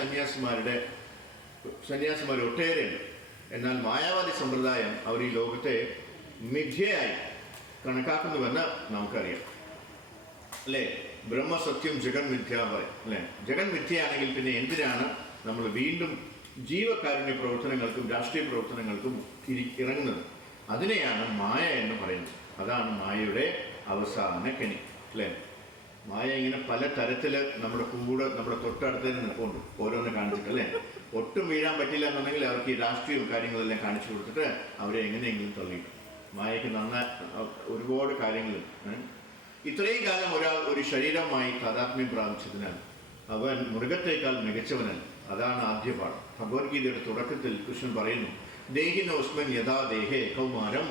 സന്യാസിമാർ ഒട്ടേറെയുണ്ട്. എന്നാൽ മായാവാദി സമ്പ്രദായം അവർ ഈ ലോകത്തെ മിഥ്യയായി കണക്കാക്കുന്നുവെന്ന് നമുക്കറിയാം അല്ലേ. ബ്രഹ്മസത്യം ജഗൻ മിഥ്യ പറയും അല്ലേ. ജഗൻ മിഥ്യയാണെങ്കിൽ പിന്നെ എന്തിനാണ് നമ്മൾ വീണ്ടും ജീവകാരുണ്യ പ്രവർത്തനങ്ങൾക്കും രാഷ്ട്രീയ പ്രവർത്തനങ്ങൾക്കും ഇറങ്ങുന്നത്? അതിനെയാണ് മായ എന്ന് പറയുന്നത്. അതാണ് മായയുടെ അവസാന കെണി അല്ലേ. മായ ഇങ്ങനെ പല തരത്തിൽ നമ്മുടെ കൂടെ നമ്മുടെ തൊട്ടടുത്ത് തന്നെ നിൽപ്പുണ്ട്, ഓരോന്ന് കാണിച്ചിട്ട് അല്ലേ. ഒട്ടും വീഴാൻ പറ്റില്ല എന്നുണ്ടെങ്കിൽ അവർക്ക് ഈ രാഷ്ട്രീയവും കാര്യങ്ങളെല്ലാം കാണിച്ചു കൊടുത്തിട്ട് അവരെ എങ്ങനെയെങ്കിലും തള്ളിയിട്ടു. മായയ്ക്ക് ഒരുപാട് കാര്യങ്ങളുണ്ട്. ഇത്രയും കാലം ഒരാൾ ഒരു ശരീരമായി താതാത്മ്യം പ്രാപിച്ചതിനാൽ അവൻ മൃഗത്തേക്കാൾ മികച്ചവനല്ല. അതാണ് ആദ്യ പാഠം. ഭഗവത്ഗീതയുടെ തുടക്കത്തിൽ കൃഷ്ണൻ പറയുന്നു, ദേഹിനോസ്മൻ യഥാ ദേഹേ കൗമാരം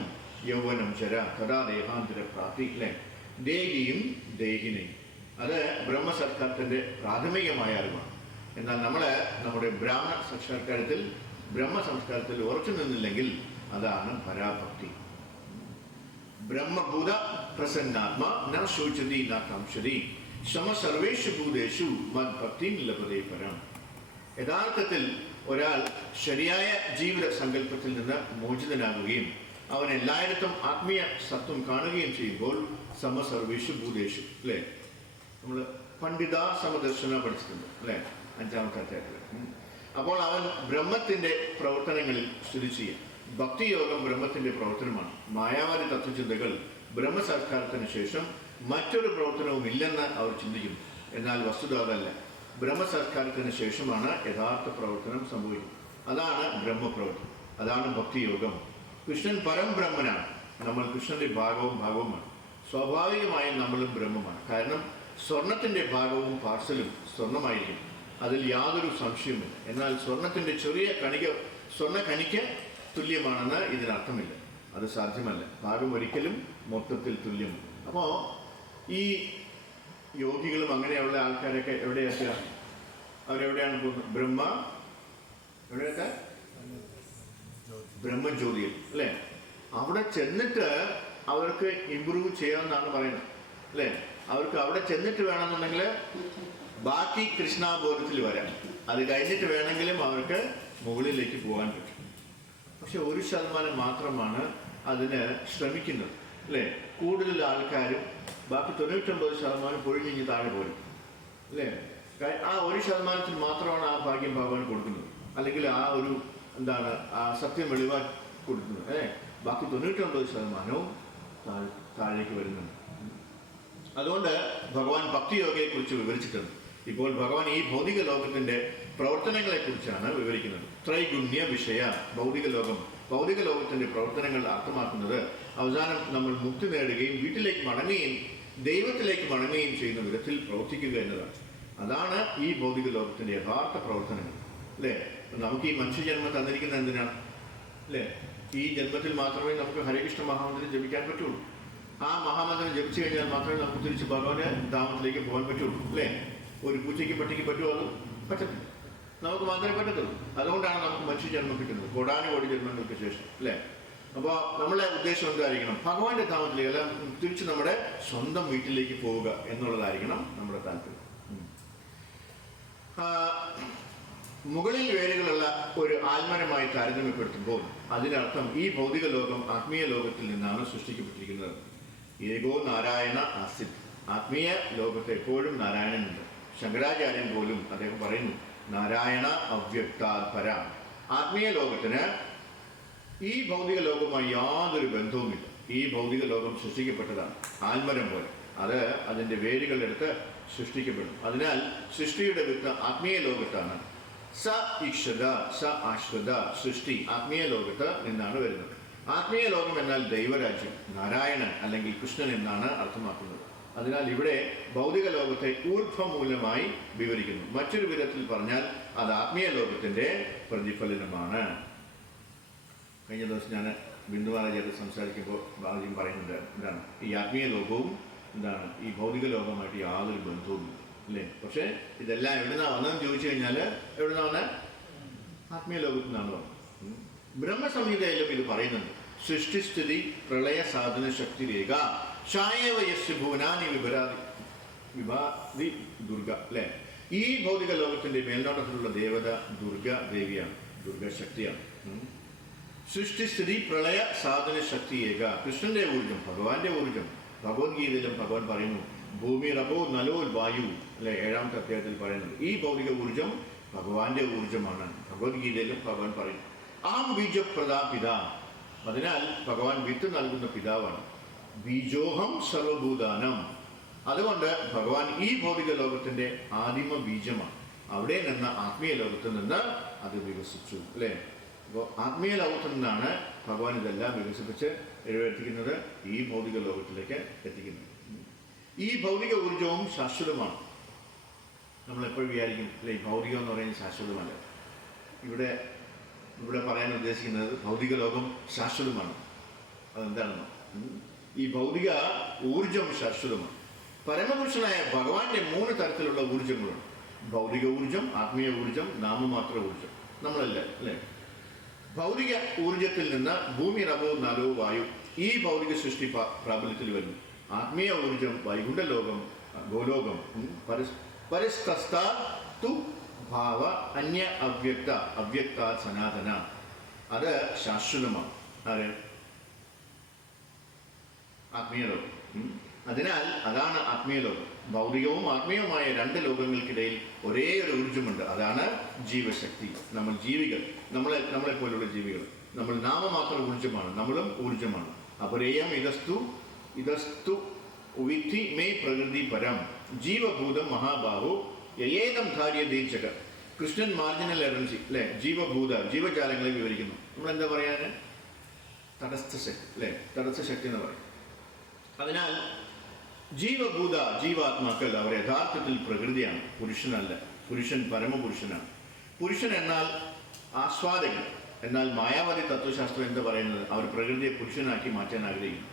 യൗവനം ചര കഥാ ദേഹാന്തര പ്രാപ്തി അല്ലേ. ദേഹിയും ദേഹിനെയും അത് ബ്രഹ്മസാക്ഷാത്കാരത്തിൻ്റെ പ്രാഥമികമായ അറിവാണ്. എന്നാൽ നമ്മുടെ ബ്രാഹ്മണ ബ്രഹ്മസംസ്കാരത്തിൽ ഉറച്ചു നിന്നില്ലെങ്കിൽ അതാണ് പരാഭക്തി. ബ്രഹ്മഭൂത പ്രസന്നാത്മ ന ശോചതി ന കാംക്ഷതി സമ സർവേഷു ഭൂതേഷു മദ്ഭക്തി ലഭതേ പരം. യഥാർത്ഥത്തിൽ ഒരാൾ ശരിയായ ജീവിത സങ്കല്പത്തിൽ നിന്ന് മോചിതനാകുകയും അവൻ എല്ലായിടത്തും ആത്മീയ സത്വം കാണുകയും ചെയ്യുമ്പോൾ സമസർവേഷു ഭൂതേഷു അല്ലേ. നമ്മൾ പണ്ഡിത സമദർശന പഠിച്ചിട്ടുണ്ട് അല്ലേ, 5ാമത്തെ അധ്യായത്തിൽ. അപ്പോൾ അവൻ ബ്രഹ്മത്തിൻ്റെ പ്രവർത്തനങ്ങളിൽ സ്ഥിതി ചെയ്യാം. ഭക്തിയോഗം ബ്രഹ്മത്തിൻ്റെ പ്രവർത്തനമാണ്. മായാവാദി തത്വചിന്തകൾ ബ്രഹ്മസാക്ഷാത്കാരത്തിന് ശേഷം മറ്റൊരു പ്രവർത്തനവും ഇല്ലെന്ന് അവർ ചിന്തിക്കുന്നു. എന്നാൽ വസ്തുത അതല്ല. ബ്രഹ്മസാക്ഷാത്കാരത്തിന് ശേഷമാണ് യഥാർത്ഥ പ്രവർത്തനം സംഭവിക്കുന്നത്. അതാണ് ബ്രഹ്മപ്രവർത്തനം, അതാണ് ഭക്തിയോഗം. കൃഷ്ണൻ പരംബ്രഹ്മനാണ്, നമ്മൾ കൃഷ്ണന്റെ ഭാഗവുമാണ്. സ്വാഭാവികമായും നമ്മളും ബ്രഹ്മമാണ്. കാരണം സ്വർണത്തിൻ്റെ ഭാഗവും പാർസലും സ്വർണമായിരിക്കും, അതിൽ യാതൊരു സംശയവുമില്ല. എന്നാൽ സ്വർണത്തിൻ്റെ ചെറിയ സ്വർണ്ണക്കണിക്ക് തുല്യമാണെന്ന് ഇതിനർത്ഥമില്ല. അത് സാധ്യമല്ല. ഭാഗം ഒരിക്കലും മൊത്തത്തിൽ തുല്യമാണ്. അപ്പോൾ ഈ യോഗികളും അങ്ങനെയുള്ള ആൾക്കാരൊക്കെ എവിടെയൊക്കെ അവരെവിടെയാണ് പോകുന്നത്? എവിടെയൊക്കെ ബ്രഹ്മജ്യോതിയിൽ അല്ലേ. അവിടെ ചെന്നിട്ട് അവർക്ക് ഇമ്പ്രൂവ് ചെയ്യാമെന്നാണ് പറയുന്നത് അല്ലേ. അവർക്ക് അവിടെ ചെന്നിട്ട് വേണമെന്നുണ്ടെങ്കിൽ ബാക്കി കൃഷ്ണാബോധത്തിൽ വരാം. അത് കഴിഞ്ഞിട്ട് വേണമെങ്കിലും അവർക്ക് മുകളിലേക്ക് പോകാൻ പറ്റും. പക്ഷെ 1% മാത്രമാണ് അതിന് ശ്രമിക്കുന്നത് അല്ലേ. കൂടുതൽ ആൾക്കാരും ബാക്കി 99% പൊഴിഞ്ഞിഞ്ഞ് താഴെ പോരും അല്ലേ. ആ 1% മാത്രമാണ് ആ ഭാഗ്യം ഭഗവാൻ കൊടുക്കുന്നത്, അല്ലെങ്കിൽ ആ ഒരു ആ സത്യം വെളിവാക്കി കൊടുക്കുന്നത് അല്ലേ. ബാക്കി 99% താഴേക്ക് വരുന്നുണ്ട്. അതുകൊണ്ട് ഭഗവാൻ ഭക്തിയോഗയെക്കുറിച്ച് വിവരിച്ചിട്ടുണ്ട്. ഇപ്പോൾ ഭഗവാൻ ഈ ഭൗതിക ലോകത്തിന്റെ പ്രവർത്തനങ്ങളെക്കുറിച്ചാണ് വിവരിക്കുന്നത്. ത്രൈഗുണ്യ വിഷയ ഭൗതിക ലോകത്തിന്റെ പ്രവർത്തനങ്ങൾ അർത്ഥമാക്കുന്നത് അവസാനം നമ്മൾ മുക്തി നേടുകയും വീട്ടിലേക്ക് മടങ്ങുകയും ദൈവത്തിലേക്ക് മടങ്ങുകയും ചെയ്യുന്ന വിധത്തിൽ പ്രവർത്തിക്കുക എന്നതാണ്. അതാണ് ഈ ഭൗതിക ലോകത്തിന്റെ യഥാർത്ഥ പ്രവർത്തനങ്ങൾ അല്ലേ. നമുക്ക് ഈ മനുഷ്യജന്മം തന്നിരിക്കുന്നത് എന്തിനാണ് അല്ലേ. ഈ ജന്മത്തിൽ മാത്രമേ നമുക്ക് ഹരേകൃഷ്ണ മഹാമന്ത്രം ജപിക്കാൻ പറ്റുള്ളൂ. ആ മഹാമന്ത്രം ജപിച്ചു കഴിഞ്ഞാൽ മാത്രമേ നമുക്ക് തിരിച്ച് ഭഗവാന്റെ ധാമത്തിലേക്ക് പോകാൻ പറ്റുള്ളൂ അല്ലേ. ഒരു പൂച്ചയ്ക്ക് പട്ടിക്ക് പറ്റുമോ? അത് പറ്റത്തില്ല, നമുക്ക് മാത്രമേ പറ്റത്തുള്ളൂ. അതുകൊണ്ടാണ് നമുക്ക് മനുഷ്യജന്മം കിട്ടുന്നത് കോടാനുകോടി ജന്മങ്ങൾക്ക് ശേഷം അല്ലേ. അപ്പോൾ നമ്മളെ ഉദ്ദേശം എന്തായിരിക്കണം? ഭഗവാന്റെ ധാമത്തിലേക്ക് അല്ല, തിരിച്ച് നമ്മുടെ സ്വന്തം വീട്ടിലേക്ക് പോവുക എന്നുള്ളതായിരിക്കണം നമ്മുടെ താല്പര്യം. മുകളിൽ വേരുകളുള്ള ഒരു ആത്മനമായി താരതമ്യപ്പെടുത്തുമ്പോൾ അതിനർത്ഥം ഈ ഭൗതിക ലോകം ആത്മീയ ലോകത്തിൽ നിന്നാണ് സൃഷ്ടിക്കപ്പെട്ടിരിക്കുന്നത്. ഏകോ നാരായണ ആസിത്. ആത്മീയ ലോകത്ത് എപ്പോഴും നാരായണനുണ്ട്. ശങ്കരാചാര്യൻ പോലും അദ്ദേഹം പറയുന്നു, നാരായണ അവ്യക്താത്പര. ആത്മീയ ലോകത്തിന് ഈ ഭൗതിക ലോകവുമായി യാതൊരു ബന്ധവുമില്ല. ഈ ഭൗതിക ലോകം സൃഷ്ടിക്കപ്പെട്ടതാണ് ആൽമരം പോലെ. അത് അതിൻ്റെ വേരുകളെടുത്ത് സൃഷ്ടിക്കപ്പെടും. അതിനാൽ സൃഷ്ടിയുടെ വിത്ത് ആത്മീയ ലോകത്താണ്. സ ഈക്ഷത സ ആശ്രിത. സൃഷ്ടി ആത്മീയ ലോകത്ത് നിന്നാണ് വരുന്നത്. ആത്മീയ ലോകം എന്നാൽ ദൈവരാജ്യം, നാരായണൻ അല്ലെങ്കിൽ കൃഷ്ണൻ എന്നാണ് അർത്ഥമാക്കുന്നത്. അതിനാൽ ഇവിടെ ഭൗതിക ലോകത്തെ ഊർധ്വമൂലമായി വിവരിക്കുന്നു. മറ്റൊരു വിധത്തിൽ പറഞ്ഞാൽ അത് ആത്മീയ ലോകത്തിൻ്റെ പ്രതിഫലനമാണ്. കഴിഞ്ഞ ദിവസം ഞാൻ ബിന്ദുമാരാജായിട്ട് സംസാരിക്കുമ്പോൾ ബാലജിയും പറയുന്നുണ്ട്, എന്താണ് ഈ ആത്മീയ ലോകവും എന്താണ് ഈ ഭൗതിക ലോകവുമായിട്ട് യാതൊരു ബന്ധവുമില്ല, അല്ലേ? പക്ഷേ ഇതെല്ലാം എവിടുന്നാണ് വന്നതെന്ന് ചോദിച്ചു കഴിഞ്ഞാൽ എവിടുന്നാ വന്നത്? ആത്മീയ ലോകത്തിൽ നിന്നാണ് വന്നത്. ബ്രഹ്മസംഹിതയിലും ഇത് പറയുന്നുണ്ട്. സൃഷ്ടിസ്ഥിതി പ്രളയ സാധന ശക്തി രേഖ ഷായവയസ് ഭുവനാനി വിഭാതി ദുർഗ, അല്ലേ? ഈ ഭൗതിക ലോകത്തിന്റെ മേൽനോട്ടത്തിലുള്ള ദേവത ദുർഗ ദേവിയാണ്, ദുർഗ ശക്തിയാണ്. സൃഷ്ടിസ്ഥിതി പ്രളയ സാധന ശക്തി ഏക, കൃഷ്ണന്റെ ഊർജം, ഭഗവാന്റെ ഊർജം. ഭഗവത്ഗീതയിലും ഭഗവാൻ പറയുന്നു ഭൂമി റബോ നലോ വായു, അല്ലെ? 7ാമത്തെ അധ്യായത്തിൽ പറയുന്നത് ഈ ഭൗതിക ഊർജം ഭഗവാന്റെ ഊർജമാണ്. ഭഗവത്ഗീതയിലും ഭഗവാൻ പറയുന്നു അഹം ബീജപ്രദാ പിതാ, അതിനാൽ ഭഗവാൻ വിത്ത് നൽകുന്ന പിതാവാണ്. ബീജോഹം സർവഭൂതാനം, അതുകൊണ്ട് ഭഗവാൻ ഈ ഭൗതിക ലോകത്തിന്റെ ആദിമ ബീജമാണ്. അവിടെ നിന്ന് ആത്മീയ ലോകത്തിൽ നിന്ന് അത് വികസിച്ചു, അല്ലേ? അപ്പോൾ ആത്മീയ ലോകത്തിൽ നിന്നാണ് ഭഗവാൻ ഇതെല്ലാം വികസിപ്പിച്ച് എത്തിക്കുന്നത്, ഈ ഭൗതിക ലോകത്തിലേക്ക് എത്തിക്കുന്നത്. ഈ ഭൗതിക ഊർജവും ശാശ്വതമാണ്. നമ്മളെപ്പോഴും വിചാരിക്കും, അല്ലെ, ഈ ഭൗതികം എന്ന് പറയുന്നത് ശാശ്വതമല്ല. ഇവിടെ പറയാൻ ഉദ്ദേശിക്കുന്നത് ഭൗതിക ലോകം ശാശ്വതമാണ്. അതെന്താണെന്നോ? ഈ ഭൗതിക ഊർജം ശാശ്വതമാണ്. പരമപുരുഷനായ ഭഗവാന്റെ 3 തരത്തിലുള്ള ഊർജങ്ങളുണ്ട്. ഭൗതിക ഊർജം, ആത്മീയ ഊർജം, നാമമാത്ര ഊർജം. നമ്മളല്ല, അല്ലേ? ഭൗതിക ഊർജത്തിൽ നിന്ന് ഭൂമി റബോ നലോ വായു, ഈ ഭൗതിക സൃഷ്ടി പ്രാബല്യത്തിൽ വരുന്നു. ആത്മീയ ഊർജം വൈകുണ്ഠ ലോകം, ഗോലോകം. പരിസ്ഥ ഭാവ അന്യ അവ്യക്ത അവ്യക്ത സനാതന, അത് ശാശ്വതമാണ്. ആര്? ആത്മീയ ലോകം. അതിനാൽ അതാണ് ആത്മീയ ലോകം. ഭൗതികവും ആത്മീയവുമായ 2 ലോകങ്ങൾക്കിടയിൽ ഒരേ ഒരു ഊർജമുണ്ട്, അതാണ് ജീവശക്തി. നമ്മൾ ജീവികൾ, നമ്മളെപ്പോലുള്ള ജീവികൾ, നമ്മൾ നാമമാത്ര ഊർജമാണ്, നമ്മളും ഊർജമാണ്. അപരേയം ഇതസ്തു വിധി മേ പ്രകൃതി പരം ജീവഭൂതം മഹാബാഹു യേതം ധാര്യതേ ജഗത്. കൃഷ്ണൻ മാർജിനൽ എനർജി, അല്ലെ? ജീവജാലങ്ങളെ വിവരിക്കുന്നു. നമ്മളെന്താ പറയാന്? തടസ്ഥ ശക്തി, അല്ലെ? തടസ്ഥ ശക്തി എന്ന് പറയും. അതിനാൽ ജീവാത്മാക്കൾ അവർ യഥാർത്ഥത്തിൽ പ്രകൃതിയാണ്, പുരുഷനല്ല. പുരുഷൻ പരമപുരുഷനാണ്. പുരുഷൻ എന്നാൽ ആസ്വാദകൻ. എന്നാൽ മായാവാദി തത്വശാസ്ത്രം എന്താ പറയുന്നത്? അവർ പ്രകൃതിയെ പുരുഷനാക്കി മാറ്റാൻ ആഗ്രഹിക്കുന്നു.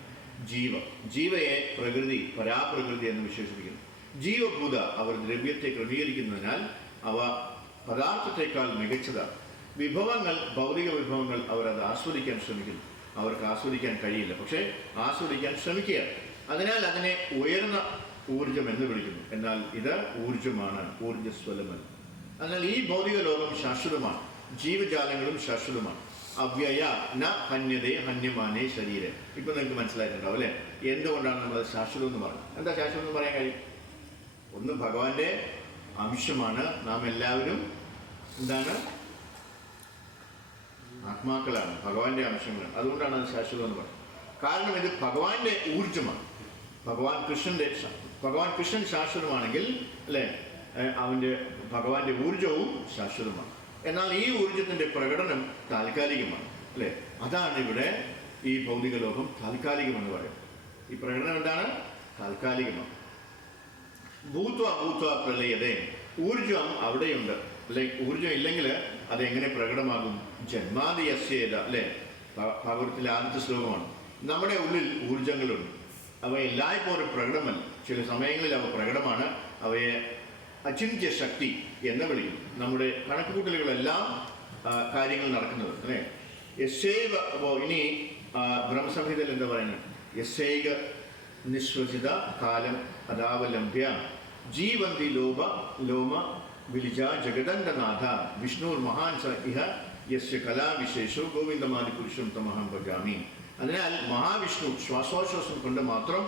ജീവയെ പ്രകൃതി, പരാപ്രകൃതി എന്ന് വിശേഷിപ്പിക്കുന്നു. ജീവഭൂത അവർ ദ്രവ്യത്തെ ക്രമീകരിക്കുന്നതിനാൽ അവ പദാർത്ഥത്തെക്കാൾ മികച്ചതാണ്. വിഭവങ്ങൾ, ഭൗതിക വിഭവങ്ങൾ, അവർ അത് ആസ്വദിക്കാൻ ശ്രമിക്കുന്നു. അവർക്ക് ആസ്വദിക്കാൻ കഴിയില്ല, പക്ഷേ ആസ്വദിക്കാൻ ശ്രമിക്കുകയാണ്. അതിനാൽ അതിനെ ഉയർന്ന ഊർജം എന്ന് വിളിക്കുന്നു. എന്നാൽ ഇത് ഊർജമാണ്, ഊർജസ്വലമല്ല. അതിനാൽ ഈ ഭൗതിക ലോകം ശാശ്വതമാണ്, ജീവജാലങ്ങളും ശാശ്വതമാണ്. അവ്യയ ന ഹന്യതേ ഹന്യമാനേ ശരീരം. ഇപ്പം നിങ്ങൾക്ക് മനസ്സിലായിട്ടുണ്ടാവും, അല്ലേ? എന്തുകൊണ്ടാണ് നമ്മൾ ശാശ്വതം എന്ന് പറഞ്ഞത്? എന്താ ശാശ്വതം എന്ന് പറയാൻ കഴിയും? ഒന്ന്, ഭഗവാന്റെ അംശമാണ് നാം എല്ലാവരും. എന്താണ്? ആത്മാക്കളാണ്, ഭഗവാന്റെ അംശങ്ങളാണ്. അതുകൊണ്ടാണ് അത് ശാശ്വതം എന്ന് പറയുന്നത്. കാരണം ഇത് ഭഗവാന്റെ ഊർജമാണ്. ഭഗവാൻ കൃഷ്ണൻ ശാശ്വതമാണെങ്കിൽ, അല്ലേ, ഭഗവാന്റെ ഊർജവും ശാശ്വതമാണ്. എന്നാൽ ഈ ഊർജത്തിന്റെ പ്രകടനം താൽക്കാലികമാണ്, അല്ലേ? അതാണ് ഇവിടെ ഈ ഭൗതിക ലോകം താൽക്കാലികമെന്ന് പറയുന്നത്. ഈ പ്രകടനം എന്താണ്? താൽക്കാലികമാണ്. ഭൂത്വ പ്രളയതേ, ഊർജം അവിടെയുണ്ട്, അല്ലെ? ഊർജം ഇല്ലെങ്കിൽ അതെങ്ങനെ പ്രകടമാകും? ജന്മാദിയസ്യേത, അല്ലെ? ഭാഗവതത്തിലെ ആദ്യത്തെ ശ്ലോകമാണ്. നമ്മുടെ ഉള്ളിൽ ഊർജങ്ങളുണ്ട്, അവ എല്ലായ്പ്പോഴും പ്രകടമല്ല. ചില സമയങ്ങളിൽ അവ പ്രകടമാണ്. അവയെ അചിന്ത്യ ശക്തി എന്ന് വിളിക്കുന്നു. നമ്മുടെ കണക്കുകൂട്ടലുകളെല്ലാം കാര്യങ്ങൾ നടക്കുന്നത്, അല്ലേ? യശൈവ. അപ്പോൾ ഇനി ബ്രഹ്മസംഹിതയിൽ എന്താ പറയുന്നത്? യശൈക നിശ്വസിത കാലം അതാവലംബ്യ ജീവന്തി ലോമ വിലിജ ജഗദണ്ഡനാഥ വിഷ്ണുർ മഹാൻ സ ഇഹ യസ്യ കലാവിശേഷോ ഗോവിന്ദമാദി പുരുഷം തമഹം ഭജാമി. അതിനാൽ മഹാവിഷ്ണു ശ്വാസോച്ഛ്വാസം കൊണ്ട് മാത്രം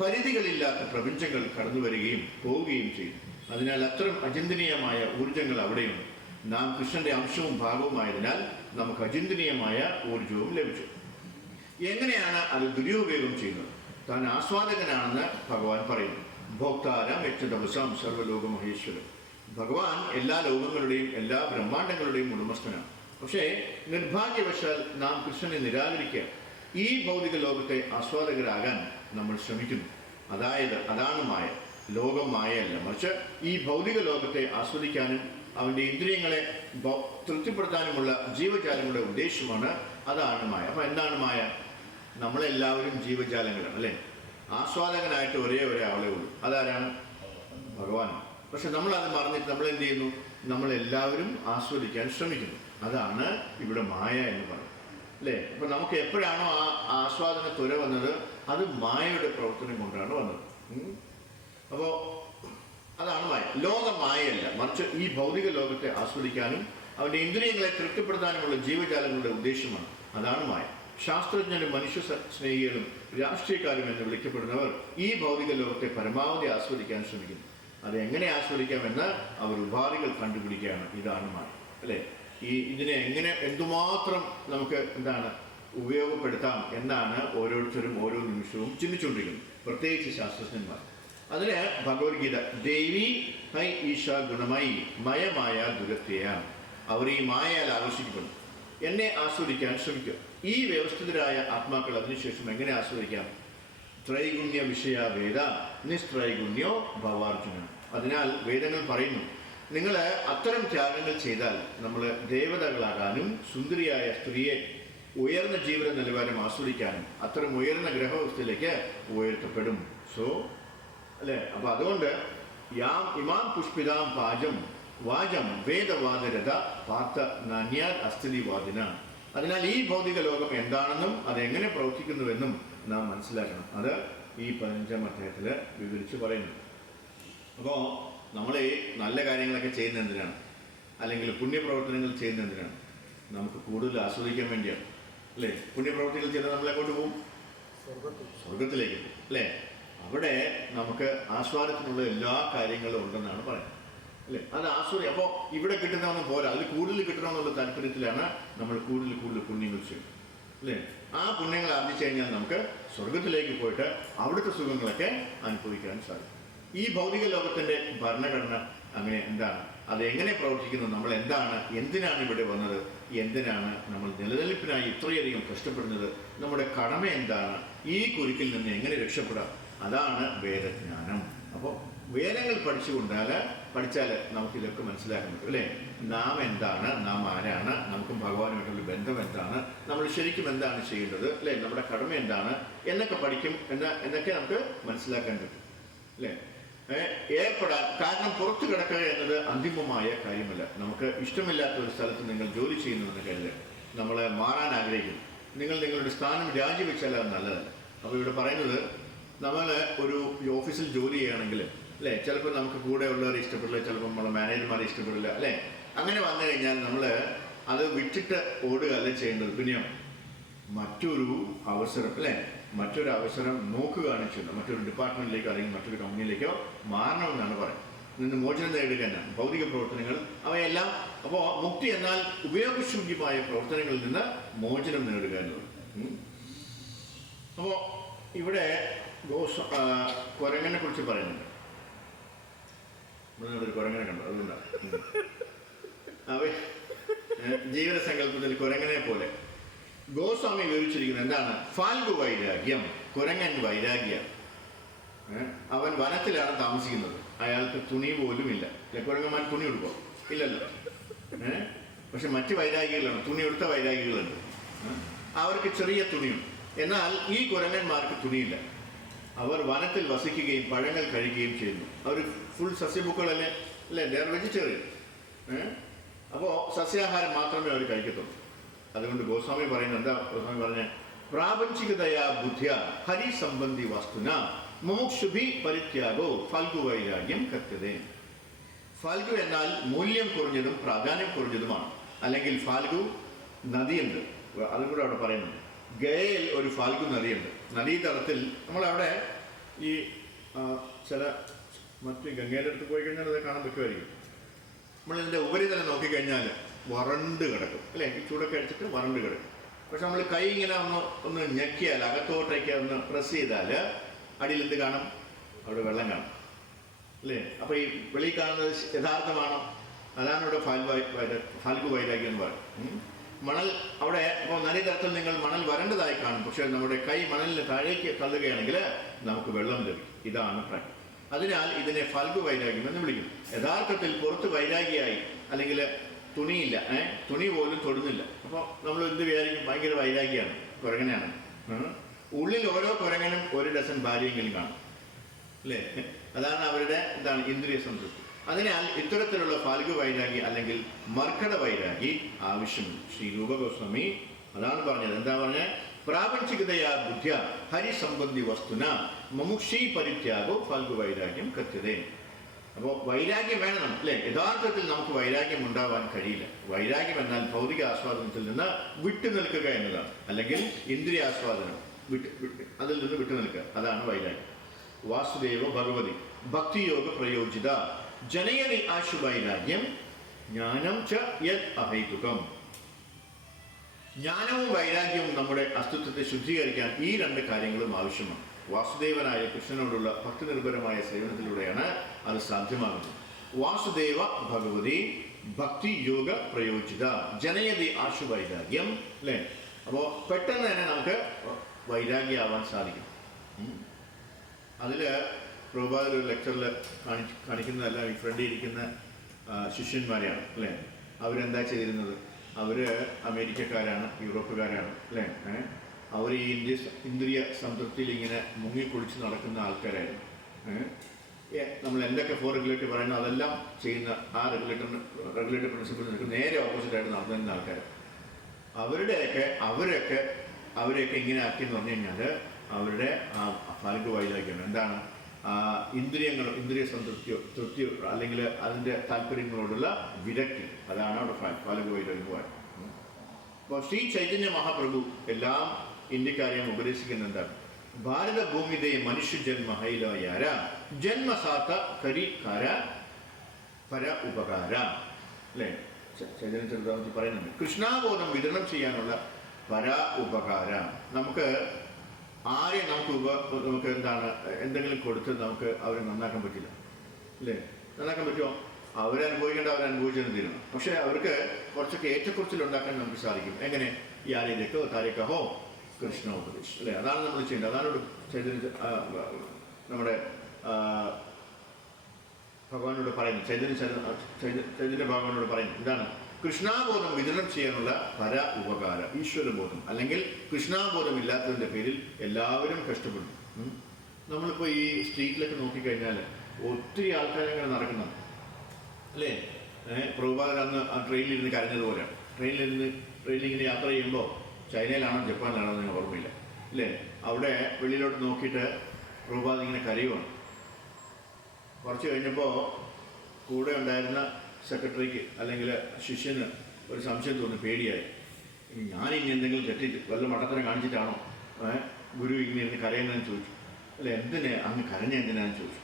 പരിധികളില്ലാത്ത പ്രപഞ്ചങ്ങൾ കടന്നു വരികയും പോവുകയും ചെയ്യും. അതിനാൽ അത്തരം അചിന്തനീയമായ ഊർജങ്ങൾ അവിടെയുണ്ട്. നാം കൃഷ്ണന്റെ അംശവും ഭാഗവുമായതിനാൽ നമുക്ക് അചിന്തനീയമായ ഊർജവും ലഭിച്ചു. എങ്ങനെയാണ് അത് ദുരുപയോഗം ചെയ്യുന്നത്? താൻ ആസ്വാദകനാണെന്ന് ഭഗവാൻ പറയുന്നു. ഭോക്താരം യക്ഷതപസാം സർവ്വലോക മഹേശ്വരൻ. ഭഗവാൻ എല്ലാ ലോകങ്ങളുടെയും എല്ലാ ബ്രഹ്മാണ്ടങ്ങളുടെയും ഉടമസ്ഥനാണ്. പക്ഷേ നിർഭാഗ്യവശാൽ നാം കൃഷ്ണനെ നിരാകരിക്കുക, ഈ ഭൗതിക ലോകത്തെ ആസ്വാദകരാകാൻ നമ്മൾ ശ്രമിക്കുന്നു. അതാണ് മായ. ലോകം മായയല്ല, മറിച്ച് ഈ ഭൗതിക ലോകത്തെ ആസ്വദിക്കാനും അവൻ്റെ ഇന്ദ്രിയങ്ങളെ തൃപ്തിപ്പെടുത്താനുമുള്ള ജീവജാലങ്ങളുടെ ഉദ്ദേശമാണ്. അതാണ് മായ. അപ്പം എന്താണ് മായ? നമ്മളെല്ലാവരും ജീവജാലങ്ങളാണ്, അല്ലേ? ആസ്വാദകനായിട്ട് ഒരേ ആളേ ഉള്ളൂ. അതാരാണ്? ഭഗവാനാണ്. പക്ഷെ നമ്മളത് മറന്നിട്ട് നമ്മൾ എന്ത് ചെയ്യുന്നു? നമ്മളെല്ലാവരും ആസ്വദിക്കാൻ ശ്രമിക്കുന്നു. അതാണ് ഇവിടെ മായ എന്ന് പറയുന്നത്, അല്ലേ? അപ്പം നമുക്ക് എപ്പോഴാണോ ആ ആസ്വാദന ത്വര വന്നത്, അത് മായയുടെ പ്രവർത്തനം കൊണ്ടാണ് വന്നത്. അപ്പോൾ അതാണ് മായ. ലോകം മായയല്ല, മറിച്ച് ഈ ഭൗതിക ലോകത്തെ ആസ്വദിക്കാനും അവൻ്റെ ഇന്ദ്രിയങ്ങളെ തൃപ്തിപ്പെടുത്താനുമുള്ള ജീവജാലങ്ങളുടെ ഉദ്ദേശമാണ്. അതാണ് മായ. ശാസ്ത്രജ്ഞരും മനുഷ്യ സ്നേഹികളും രാഷ്ട്രീയക്കാരും എന്ന് വിളിക്കപ്പെടുന്നവർ ഈ ഭൗതിക ലോകത്തെ പരമാവധി ആസ്വദിക്കാൻ ശ്രമിക്കുന്നു. അതെങ്ങനെ ആസ്വദിക്കാമെന്ന് അവർ ഉപാധികൾ കണ്ടുപിടിക്കുകയാണ്. ഇതാണ് മായ, അല്ലേ? ഇതിനെ എന്തുമാത്രം നമുക്ക് ഉപയോഗപ്പെടുത്താം എന്നാണ് ഓരോരുത്തരും ഓരോ നിമിഷവും ചിന്തിച്ചുകൊണ്ടിരിക്കുന്നത്, പ്രത്യേകിച്ച് ശാസ്ത്രജ്ഞന്മാർ. അതിന് ഭഗവത്ഗീത ദേവി ഹൈ ഈശ ഗുണമായി മയമായ ദുരത്തെയാണ്. അവർ ഈ മായയാൽ ആകർഷിക്കപ്പെടുന്നു. എന്നെ ആസ്വദിക്കാൻ ശ്രമിക്കുക. ഈ വ്യവസ്ഥിതരായ ആത്മാക്കൾ അതിനുശേഷം എങ്ങനെ ആസ്വദിക്കാം? ത്രൈഗുണ്യ വിഷയ വേദ നിസ്ത്രൈഗുണ്യോ ഭവാർജുന. അതിനാൽ വേദങ്ങൾ പറയുന്നു, നിങ്ങൾ അത്തരം ത്യാഗങ്ങൾ ചെയ്താൽ നമ്മൾ ദേവതകളാകാനും സുന്ദരിയായ സ്ത്രീയെ ഉയർന്ന ജീവിത നിലവാരം ആസ്വദിക്കാനും അത്തരം ഉയർന്ന ഗ്രഹവസ്ഥയിലേക്ക് ഉയർത്തപ്പെടും. അല്ലേ? അപ്പം അതുകൊണ്ട് ഇമാം പുഷ്പിതാം വാചം വേദവാദരഥ പാർത്ഥ നാന്യാൽ അസ്ഥിതിവാദിന. അതിനാൽ ഈ ഭൗതിക ലോകം എന്താണെന്നും അതെങ്ങനെ പ്രവർത്തിക്കുന്നുവെന്നും നാം മനസ്സിലാക്കണം. അത് ഈ 15-ാം അധ്യായത്തിൽ വിവരിച്ച് പറയുന്നു. അപ്പോൾ നമ്മൾ ഈ നല്ല കാര്യങ്ങളൊക്കെ ചെയ്യുന്നത് എന്തിനാണ്? അല്ലെങ്കിൽ പുണ്യപ്രവർത്തനങ്ങൾ ചെയ്യുന്നത് എന്തിനാണ്? നമുക്ക് കൂടുതൽ ആസ്വദിക്കാൻ വേണ്ടിയാണ്, അല്ലേ? പുണ്യപ്രവർത്തികൾ ചെയ്താൽ നമ്മളെങ്ങോട്ട് പോകും? സ്വർഗത്തിലേക്ക്, അല്ലേ? അവിടെ നമുക്ക് ആസ്വാദനത്തിനുള്ള എല്ലാ കാര്യങ്ങളും ഉണ്ടെന്നാണ് പറയുന്നത്, അല്ലേ? അത് അപ്പോൾ ഇവിടെ കിട്ടുന്നതൊന്നും പോരാ, അതിൽ കൂടുതൽ കിട്ടണമെന്നുള്ള താല്പര്യത്തിലാണ് നമ്മൾ കൂടുതൽ പുണ്യങ്ങൾ ചെയ്യുന്നത്, അല്ലേ? ആ പുണ്യങ്ങൾ ആർജിച്ചു കഴിഞ്ഞാൽ നമുക്ക് സ്വർഗത്തിലേക്ക് പോയിട്ട് അവിടുത്തെ സുഖങ്ങളൊക്കെ അനുഭവിക്കാൻ സാധിക്കും. ഈ ഭൗതിക ലോകത്തിൻ്റെ ഭരണഘടന അങ്ങനെ എന്താണ്? അത് എങ്ങനെ പ്രവർത്തിക്കുന്നു? നമ്മൾ എന്തിനാണ് ഇവിടെ വന്നത്? എന്തിനാണ് നമ്മൾ നിലനിൽപ്പിനായി ഇത്രയധികം കഷ്ടപ്പെടുന്നത്? നമ്മുടെ കടമ എന്താണ്? ഈ കുരുക്കിൽ നിന്ന് എങ്ങനെ രക്ഷപ്പെടാം? അതാണ് വേദജ്ഞാനം. അപ്പോൾ വേദങ്ങൾ പഠിച്ചാൽ നമുക്കിതൊക്കെ മനസ്സിലാക്കാൻ പറ്റും, അല്ലേ? നാം എന്താണ്, നാം ആരാണ്, നമുക്കും ഭഗവാനുമായിട്ടുള്ള ബന്ധം എന്താണ്, നമ്മൾ ശരിക്കും എന്താണ് ചെയ്യേണ്ടത്, അല്ലേ? നമ്മുടെ കടമ എന്താണ് എന്നൊക്കെ പഠിക്കും എന്നൊക്കെ നമുക്ക് മനസ്സിലാക്കാൻ പറ്റും, അല്ലേ? കാരണം പുറത്തു കിടക്കുക എന്നത് അന്തിമമായ കാര്യമല്ല. നമുക്ക് ഇഷ്ടമില്ലാത്ത ഒരു സ്ഥലത്ത് നിങ്ങൾ ജോലി ചെയ്യുന്നുവെന്ന് കരുതുക, നമ്മൾ മാറാൻ ആഗ്രഹിക്കുന്നു, നിങ്ങളുടെ സ്ഥാനം രാജിവെച്ചാൽ അത് നല്ലതല്ല. അപ്പോൾ ഇവിടെ പറയുന്നത്, നമ്മൾ ഒരു ഓഫീസിൽ ജോലി ചെയ്യുകയാണെങ്കിൽ, അല്ലേ, ചിലപ്പോൾ നമുക്ക് കൂടെ ഉള്ളവരെ ഇഷ്ടപ്പെടില്ല, ചിലപ്പോൾ നമ്മളെ മാനേജർമാരെ ഇഷ്ടപ്പെടില്ല, അല്ലേ? അങ്ങനെ വന്നു കഴിഞ്ഞാൽ നമ്മൾ അത് വിട്ടിട്ട് ഓടുക അല്ലേ ചെയ്യേണ്ടത്. പിന്നെ മറ്റൊരു അവസരം, അല്ലേ, മറ്റൊരു അവസരം നോക്കുകയാണ് ചെയ്യുന്നത്. മറ്റൊരു ഡിപ്പാർട്ട്മെൻറ്റിലേക്കോ അല്ലെങ്കിൽ മറ്റൊരു കമ്പനിയിലേക്കോ മാറണമെന്നാണ് പറയുന്നത്. നിന്ന് മോചനം നേടുക എന്നാണ് ഭൗതിക പ്രവർത്തനങ്ങൾ അവയെല്ലാം. അപ്പോൾ മുക്തി എന്നാൽ ഉപയോഗശൂന്യമായ പ്രവർത്തനങ്ങളിൽ നിന്ന് മോചനം നേടുക എന്നുള്ളത്. അപ്പോൾ ഇവിടെ കുരങ്ങനെ കുറിച്ച് പറയുന്നുണ്ട്. നമ്മളൊരു കുരങ്ങനെ കണ്ടു, അതുകൊണ്ടാണ് ജീവിത സങ്കല്പത്തിൽ കുരങ്ങനെ പോലെ ഗോസ്വാമി വിവരിച്ചിരിക്കുന്നത് എന്താണ്? ഫാൽഗു വൈരാഗ്യം. കുരങ്ങൻ വൈരാഗ്യം. അവൻ വനത്തിലാണ് താമസിക്കുന്നത്, അയാൾക്ക് തുണി പോലും ഇല്ല. കുരങ്ങന്മാർ തുണി ഉടുക്കോ? ഇല്ലല്ലോ. പക്ഷെ മറ്റ് വൈരാഗികളാണ്, തുണി ഉടുത്ത വൈരാഗികളുണ്ട്, അവർക്ക് ചെറിയ തുണിയുണ്ട്. എന്നാൽ ഈ കുരങ്ങന്മാർക്ക് തുണിയില്ല. അവർ വനത്തിൽ വസിക്കുകയും പഴങ്ങൾ കഴിക്കുകയും ചെയ്യുന്നു. അവർ ഫുൾ സസ്യഭുക്കളല്ലേ, അല്ലേ? They are vegetarian. അപ്പോൾ സസ്യാഹാരം മാത്രമേ അവർ കഴിക്കത്തുള്ളൂ. അതുകൊണ്ട് ഗോസ്വാമി പറയുന്നത് എന്താ? ഗോസ്വാമി പറഞ്ഞ പ്രാപഞ്ചികതയാ ബുദ്ധിയ ഹരി സംബന്ധി വസ്തുന മുമുക്ഷുഭി പരിത്യാഗോ ഫൽഗു വൈരാഗ്യം കത്യതേ. ഫൽഗു എന്നാൽ മൂല്യം കുറഞ്ഞതും പ്രാധാന്യം കുറഞ്ഞതുമാണ്. അല്ലെങ്കിൽ ഫാൽഗു നദിയുണ്ട്, അതും കൂടെ അവിടെ പറയുന്നുണ്ട്. ഗയയിൽ ഒരു ഫാൽഗു നദിയുണ്ട്. നദീതടത്തിൽ നമ്മളവിടെ ഈ ചില മറ്റ് ഗംഗയുടെ അടുത്ത് പോയി കഴിഞ്ഞാൽ അത് കാണാൻ പറ്റുമായിരിക്കും. നമ്മളിതിൻ്റെ ഉപരിതലം നോക്കിക്കഴിഞ്ഞാൽ വരണ്ട് കിടക്കും, അല്ലേ? ഈ ചൂടൊക്കെ അടിച്ചിട്ട് വരണ്ട് കിടക്കും. പക്ഷെ നമ്മൾ കൈ ഇങ്ങനെ ഒന്ന് ഞെക്കിയാൽ, അകത്തോട്ടേക്ക് ഒന്ന് പ്രസ് ചെയ്താൽ അടിയിൽ എന്ത് കാണും? അവിടെ വെള്ളം കാണും, അല്ലേ? അപ്പോൾ ഈ വെളി കാണുന്നത് യഥാർത്ഥമാണോ? അതാണ് ഇവിടെ ഫാൽഗു വൈരാഗ്യം എന്ന് പറയും. മണൽ അവിടെ ഇപ്പോൾ നദീതടത്തിൽ നിങ്ങൾ മണൽ വരേണ്ടതായി കാണും. പക്ഷേ നമ്മുടെ കൈ മണലിന് താഴേക്ക് തള്ളുകയാണെങ്കിൽ നമുക്ക് വെള്ളം ലഭിക്കും. ഇതാണ് പ്രാക്ടീസ്. അതിനാൽ ഇതിനെ ഫൽഗു വൈരാഗ്യം എന്ന് വിളിക്കുന്നു. യഥാർത്ഥത്തിൽ പുറത്ത് വൈരാഗിയായി, അല്ലെങ്കിൽ തുണിയില്ല, തുണി പോലും തൊടുന്നില്ല. അപ്പോൾ നമ്മൾ എന്ത് വിചാരിക്കും? ഭയങ്കര വൈരാഗ്യമാണ്, കുരങ്ങനാണ്. ഉള്ളിൽ ഓരോ കുരങ്ങനും 1 ഡസൻ ഭാര്യയെങ്കിലും കാണും, അല്ലേ? അതാണ് അവരുടെ എന്താണ് ഇന്ദ്രിയ സംതൃപ്തി. അതിനാൽ ഇത്തരത്തിലുള്ള ഫാൽഗു വൈരാഗി അല്ലെങ്കിൽ മർക്കട വൈരാഗി ആവശ്യമുണ്ട്. ശ്രീ രൂപഗോസ്വാമി അതാണ് പറഞ്ഞത്. എന്താ പറഞ്ഞത്? പ്രാപഞ്ചികതയാ ബുദ്ധ്യ ഹരിസംബന്ധി വസ്തുന മമുക്ഷി പരിത്യാഗോ ഫാൽഗു വൈരാഗ്യം കൃത്യതേ. അപ്പോൾ വൈരാഗ്യം വേണം, അല്ലേ? യഥാർത്ഥത്തിൽ നമുക്ക് വൈരാഗ്യം ഉണ്ടാവാൻ കഴിയില്ല. വൈരാഗ്യം എന്നാൽ ഭൗതിക ആസ്വാദനത്തിൽ നിന്ന് വിട്ടു നിൽക്കുക എന്നതാണ്, അല്ലെങ്കിൽ ഇന്ദ്രിയ ആസ്വാദനം അതിൽ നിന്ന് വിട്ടു നിൽക്കുക, അതാണ് വൈരാഗ്യം. വാസുദേവ ഭഗവതി ഭക്തിയോഗ പ്രയോജിത ജനയതി ആശു വൈരാഗ്യം ജ്ഞാനം ച യത് അഹൈതുകം. ജ്ഞാനവും വൈരാഗ്യവും നമ്മുടെ അസ്തിത്വത്തെ ശുദ്ധീകരിക്കാൻ ഈ 2 കാര്യങ്ങളും ആവശ്യമാണ്. വാസുദേവനായ കൃഷ്ണനോടുള്ള ഭക്തിനിർഭരമായ സേവനത്തിലൂടെയാണ് അത് സാധ്യമാകുന്നത്. വാസുദേവ ഭഗവതി ഭക്തി യോഗ പ്രയോജിത ജനയതി ആശു വൈരാഗ്യം, അല്ലേ? അപ്പോൾ പെട്ടെന്ന് തന്നെ നമുക്ക് വൈരാഗ്യമാവാൻ സാധിക്കും. അതിൽ പ്രഭുപാദ ഒരു ലെക്ചറിൽ കാണിക്കുന്നതല്ല, ഈ ഫ്രണ്ടിൽ ഇരിക്കുന്ന ശിഷ്യന്മാരെയാണ്, അല്ലേ? അവരെന്താ ചെയ്തിരുന്നത്? അവർ അമേരിക്കക്കാരാണ്, യൂറോപ്പുകാരാണ്, അല്ലേ? അവർ ഈ ഇന്ദ്രിയ സംതൃപ്തിയിൽ ഇങ്ങനെ മുങ്ങിക്കുളിച്ച് നടക്കുന്ന ആൾക്കാരായിരുന്നു. നമ്മൾ എന്തൊക്കെ റെഗുലേറ്ററി പറയുന്നു അതെല്ലാം ചെയ്യുന്ന ആ റെഗുലേറ്ററി പ്രിൻസിപ്പിൾ നിൽക്കുന്ന നേരെ ഓപ്പോസിറ്റായിട്ട് നടന്നിരുന്ന ആൾക്കാർ. അവരെയൊക്കെ ഇങ്ങനെ ആക്കിയെന്ന് പറഞ്ഞു കഴിഞ്ഞാൽ അവരുടെ ആ ഫാൽഗു വൈരാഗ്യമാണ്. എന്താണ്? ഇന്ദ്രിയ തൃപ്തിയോ അല്ലെങ്കിൽ അതിൻ്റെ താല്പര്യങ്ങളോടുള്ള വിരക്തി, അതാണ് അവിടെ ഫാൽഗു വൈരാഗ്യം പറയുന്നത്. അപ്പോൾ ശ്രീ ചൈതന്യ മഹാപ്രഭു എല്ലാം ഇന്ത്യക്കാരെയും ഉപദേശിക്കുന്ന എന്താണ്? ഭാരത ഭൂമിതേ മനുഷ്യ ജന്മ ഹൈലയാര ജന്മസാത്ത കരിക്കാര പര ഉപകാര, അല്ലേ? ചൈതന്യ ചരിതാമത്തിൽ പറയുന്നുണ്ട്. കൃഷ്ണാബോധം വിതരണം ചെയ്യാനുള്ള പര ഉപകാര. നമുക്ക് ആരെയും നമുക്ക് എന്താണ് എന്തെങ്കിലും കൊടുത്ത് നമുക്ക് അവരെ നന്നാക്കാൻ പറ്റില്ല, അല്ലേ? നന്നാക്കാൻ പറ്റുമോ? അവരനുഭവിച്ചെന്ന് തീരണം. പക്ഷെ അവർക്ക് കുറച്ചൊക്കെ ഏറ്റക്കുറച്ചിലുണ്ടാക്കാൻ നമുക്ക് സാധിക്കും. എങ്ങനെ? യാരേക്കോ താരേക്കഹോ കൃഷ്ണ ഉപദേശം, അല്ലേ? അതാണ് നമ്മൾ ചെയ്യേണ്ടത്. അതാണ് ചൈതന്യ നമ്മുടെ ഭഗവാനോട് പറയുന്നത്. ചൈതന്യ ഭഗവാനോട് പറയുന്നത് എന്താണ്? കൃഷ്ണാബോധം വിതരണം ചെയ്യാനുള്ള പര ഉപകാര ഈശ്വരബോധം, അല്ലെങ്കിൽ കൃഷ്ണാബോധം ഇല്ലാത്തതിൻ്റെ പേരിൽ എല്ലാവരും കഷ്ടപ്പെടുന്നു. നമ്മളിപ്പോൾ ഈ സ്ട്രീറ്റിലൊക്കെ നോക്കിക്കഴിഞ്ഞാൽ ഒത്തിരി ആൾക്കാരിങ്ങനെ നടക്കുന്നുണ്ട്, അല്ലേ? പ്രഭുപാദർ അന്ന് ആ ട്രെയിനിലിരുന്ന് കരഞ്ഞതുപോലെയാണ്. ട്രെയിനിലിങ്ങനെ യാത്ര ചെയ്യുമ്പോൾ ചൈനയിലാണോ ജപ്പാനിലാണോ എന്ന് ഓർമ്മയില്ല, അല്ലേ? അവിടെ വെളിയിലോട്ട് നോക്കിയിട്ട് പ്രഭുപാദ് ഇങ്ങനെ കരയുവാണ്. കുറച്ച് കഴിഞ്ഞപ്പോൾ കൂടെ ഉണ്ടായിരുന്ന സെക്രട്ടറിക്ക് അല്ലെങ്കിൽ ശിഷ്യന് ഒരു സംശയം തോന്നി, പേടിയായി. ഞാനിനി എന്തെങ്കിലും തെറ്റിച്ച് വല്ല മട്ടത്തരം കാണിച്ചിട്ടാണോ ഗുരു ഇങ്ങനെ ഇരുന്ന് കരയുന്നതെന്ന് ചോദിച്ചു. അല്ല, എന്തിനെ അങ്ങ് കരഞ്ഞ എന്തിനാന്ന് ചോദിച്ചു.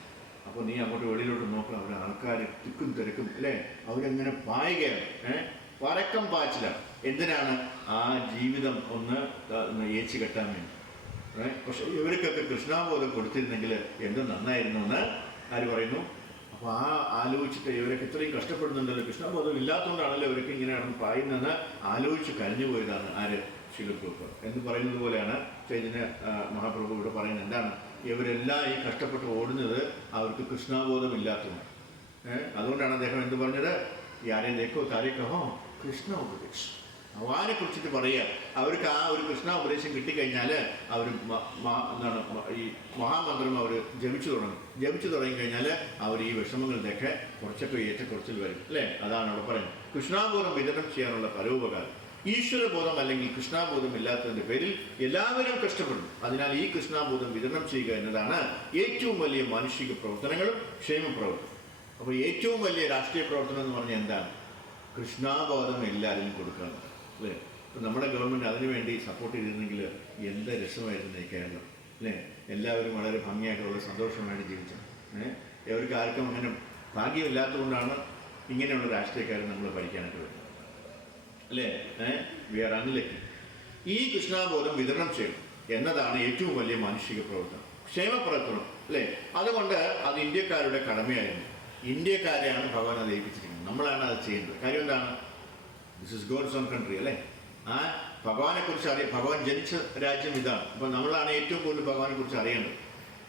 അപ്പോൾ നീ അങ്ങോട്ട് വെളിയിലോട്ട് നോക്കണം, അവിടെ ആൾക്കാർ തിക്കും തിരക്കും, അല്ലേ? അവരെങ്ങനെ പായുകയാണ്, പരക്കം പാച്ചിലാണ്. എന്തിനാണ്? ആ ജീവിതം ഒന്ന് ഏച്ചു കെട്ടാൻ വേണ്ടി. പക്ഷെ ഇവർക്കൊക്കെ കൃഷ്ണാബോധം കൊടുത്തിരുന്നെങ്കിൽ എന്ത് നന്നായിരുന്നു എന്ന് ആര് പറയുന്നു? അപ്പോൾ ആ ആലോചിച്ചിട്ട് ഇവരൊക്കെ ഇത്രയും കഷ്ടപ്പെടുന്നുണ്ടല്ലോ, കൃഷ്ണബോധം ഇല്ലാത്തതുകൊണ്ടാണല്ലോ ഇവരൊക്കെ ഇങ്ങനെയാണ് പായുന്നതെന്ന് ആലോചിച്ച് കഴിഞ്ഞു പോയതാണ് ആര്? ശിലപ്രഭു എന്ന് പറയുന്നത് പോലെയാണ് ചൈതന്യ മഹാപ്രഭു ഇവിടെ പറയുന്നത്. എന്താണ്? ഇവരെല്ലാം ഈ കഷ്ടപ്പെട്ട് ഓടുന്നത് അവർക്ക് കൃഷ്ണബോധം ഇല്ലാത്തതുകൊണ്ട്. അതുകൊണ്ടാണ് അദ്ദേഹം എന്ത് പറഞ്ഞത്? യാരേക്കോ താരേക്കഹോ കൃഷ്ണ ഉപദേശം. ഭഗവാനെ കുറിച്ചിട്ട് പറയുക. അവർക്ക് ആ ഒരു കൃഷ്ണ ഉപദേശം കിട്ടിക്കഴിഞ്ഞാൽ അവർ എന്താണ് ഈ മഹാമന്ത്രം അവർ ജപിച്ചു തുടങ്ങിക്കഴിഞ്ഞാൽ അവർ ഈ വിഷമങ്ങളുടെയൊക്കെ കുറച്ചൊക്കെ ഏറ്റക്കുറച്ചിൽ വരും, അല്ലേ? അതാണ് അവിടെ പറയുന്നത്. കൃഷ്ണാബോധം വിതരണം ചെയ്യാനുള്ള പരോപകാരം. ഈശ്വരബോധം അല്ലെങ്കിൽ കൃഷ്ണാബോധം ഇല്ലാത്തതിൻ്റെ പേരിൽ എല്ലാവരും കഷ്ടപ്പെടുന്നു. അതിനാൽ ഈ കൃഷ്ണാബോധം വിതരണം ചെയ്യുക എന്നതാണ് ഏറ്റവും വലിയ മാനുഷിക പ്രവർത്തനങ്ങളും ക്ഷേമ പ്രവർത്തനം. അപ്പോൾ ഏറ്റവും വലിയ രാഷ്ട്രീയ പ്രവർത്തനം എന്ന് പറഞ്ഞാൽ എന്താണ്? കൃഷ്ണാബോധം എല്ലാവരും കൊടുക്കുക, അല്ലേ? ഇപ്പം നമ്മുടെ ഗവൺമെൻറ് അതിനുവേണ്ടി സപ്പോർട്ട് ചെയ്തിരുന്നെങ്കിൽ എന്ത് രസമായിരുന്നു ഈ കേരളം, അല്ലേ? എല്ലാവരും വളരെ ഭംഗിയായിട്ട് വളരെ സന്തോഷമായിട്ട് ജീവിച്ചത്. ഇവർക്ക് ആർക്കും അങ്ങനെ ഭാഗ്യമില്ലാത്തതുകൊണ്ടാണ് ഇങ്ങനെയുള്ള രാഷ്ട്രീയക്കാരെ നമ്മൾ പഠിക്കാനായിട്ട് വരുന്നത്, അല്ലേ? We are unlucky. ഈ കൃഷ്ണാബോധം വിതരണം ചെയ്യണം എന്നതാണ് ഏറ്റവും വലിയ മാനുഷിക പ്രവർത്തനം, ക്ഷേമപ്രവർത്തനം, അല്ലേ? അതുകൊണ്ട് അത് ഇന്ത്യക്കാരുടെ കടമയായിരുന്നു. ഇന്ത്യക്കാരെയാണ് ഭഗവാൻ അത് ഏൽപ്പിച്ചിരിക്കുന്നത്. നമ്മളാണ് അത് ചെയ്യേണ്ടത്. കാര്യം എന്താണ്? This is God's own country, അല്ലേ? ആ ഭഗവാനെക്കുറിച്ച് അറിയാം. ഭഗവാൻ ജനിച്ച രാജ്യം ഇതാണ്. അപ്പോൾ നമ്മളാണ് ഏറ്റവും കൂടുതൽ ഭഗവാനെക്കുറിച്ച് അറിയേണ്ടത്.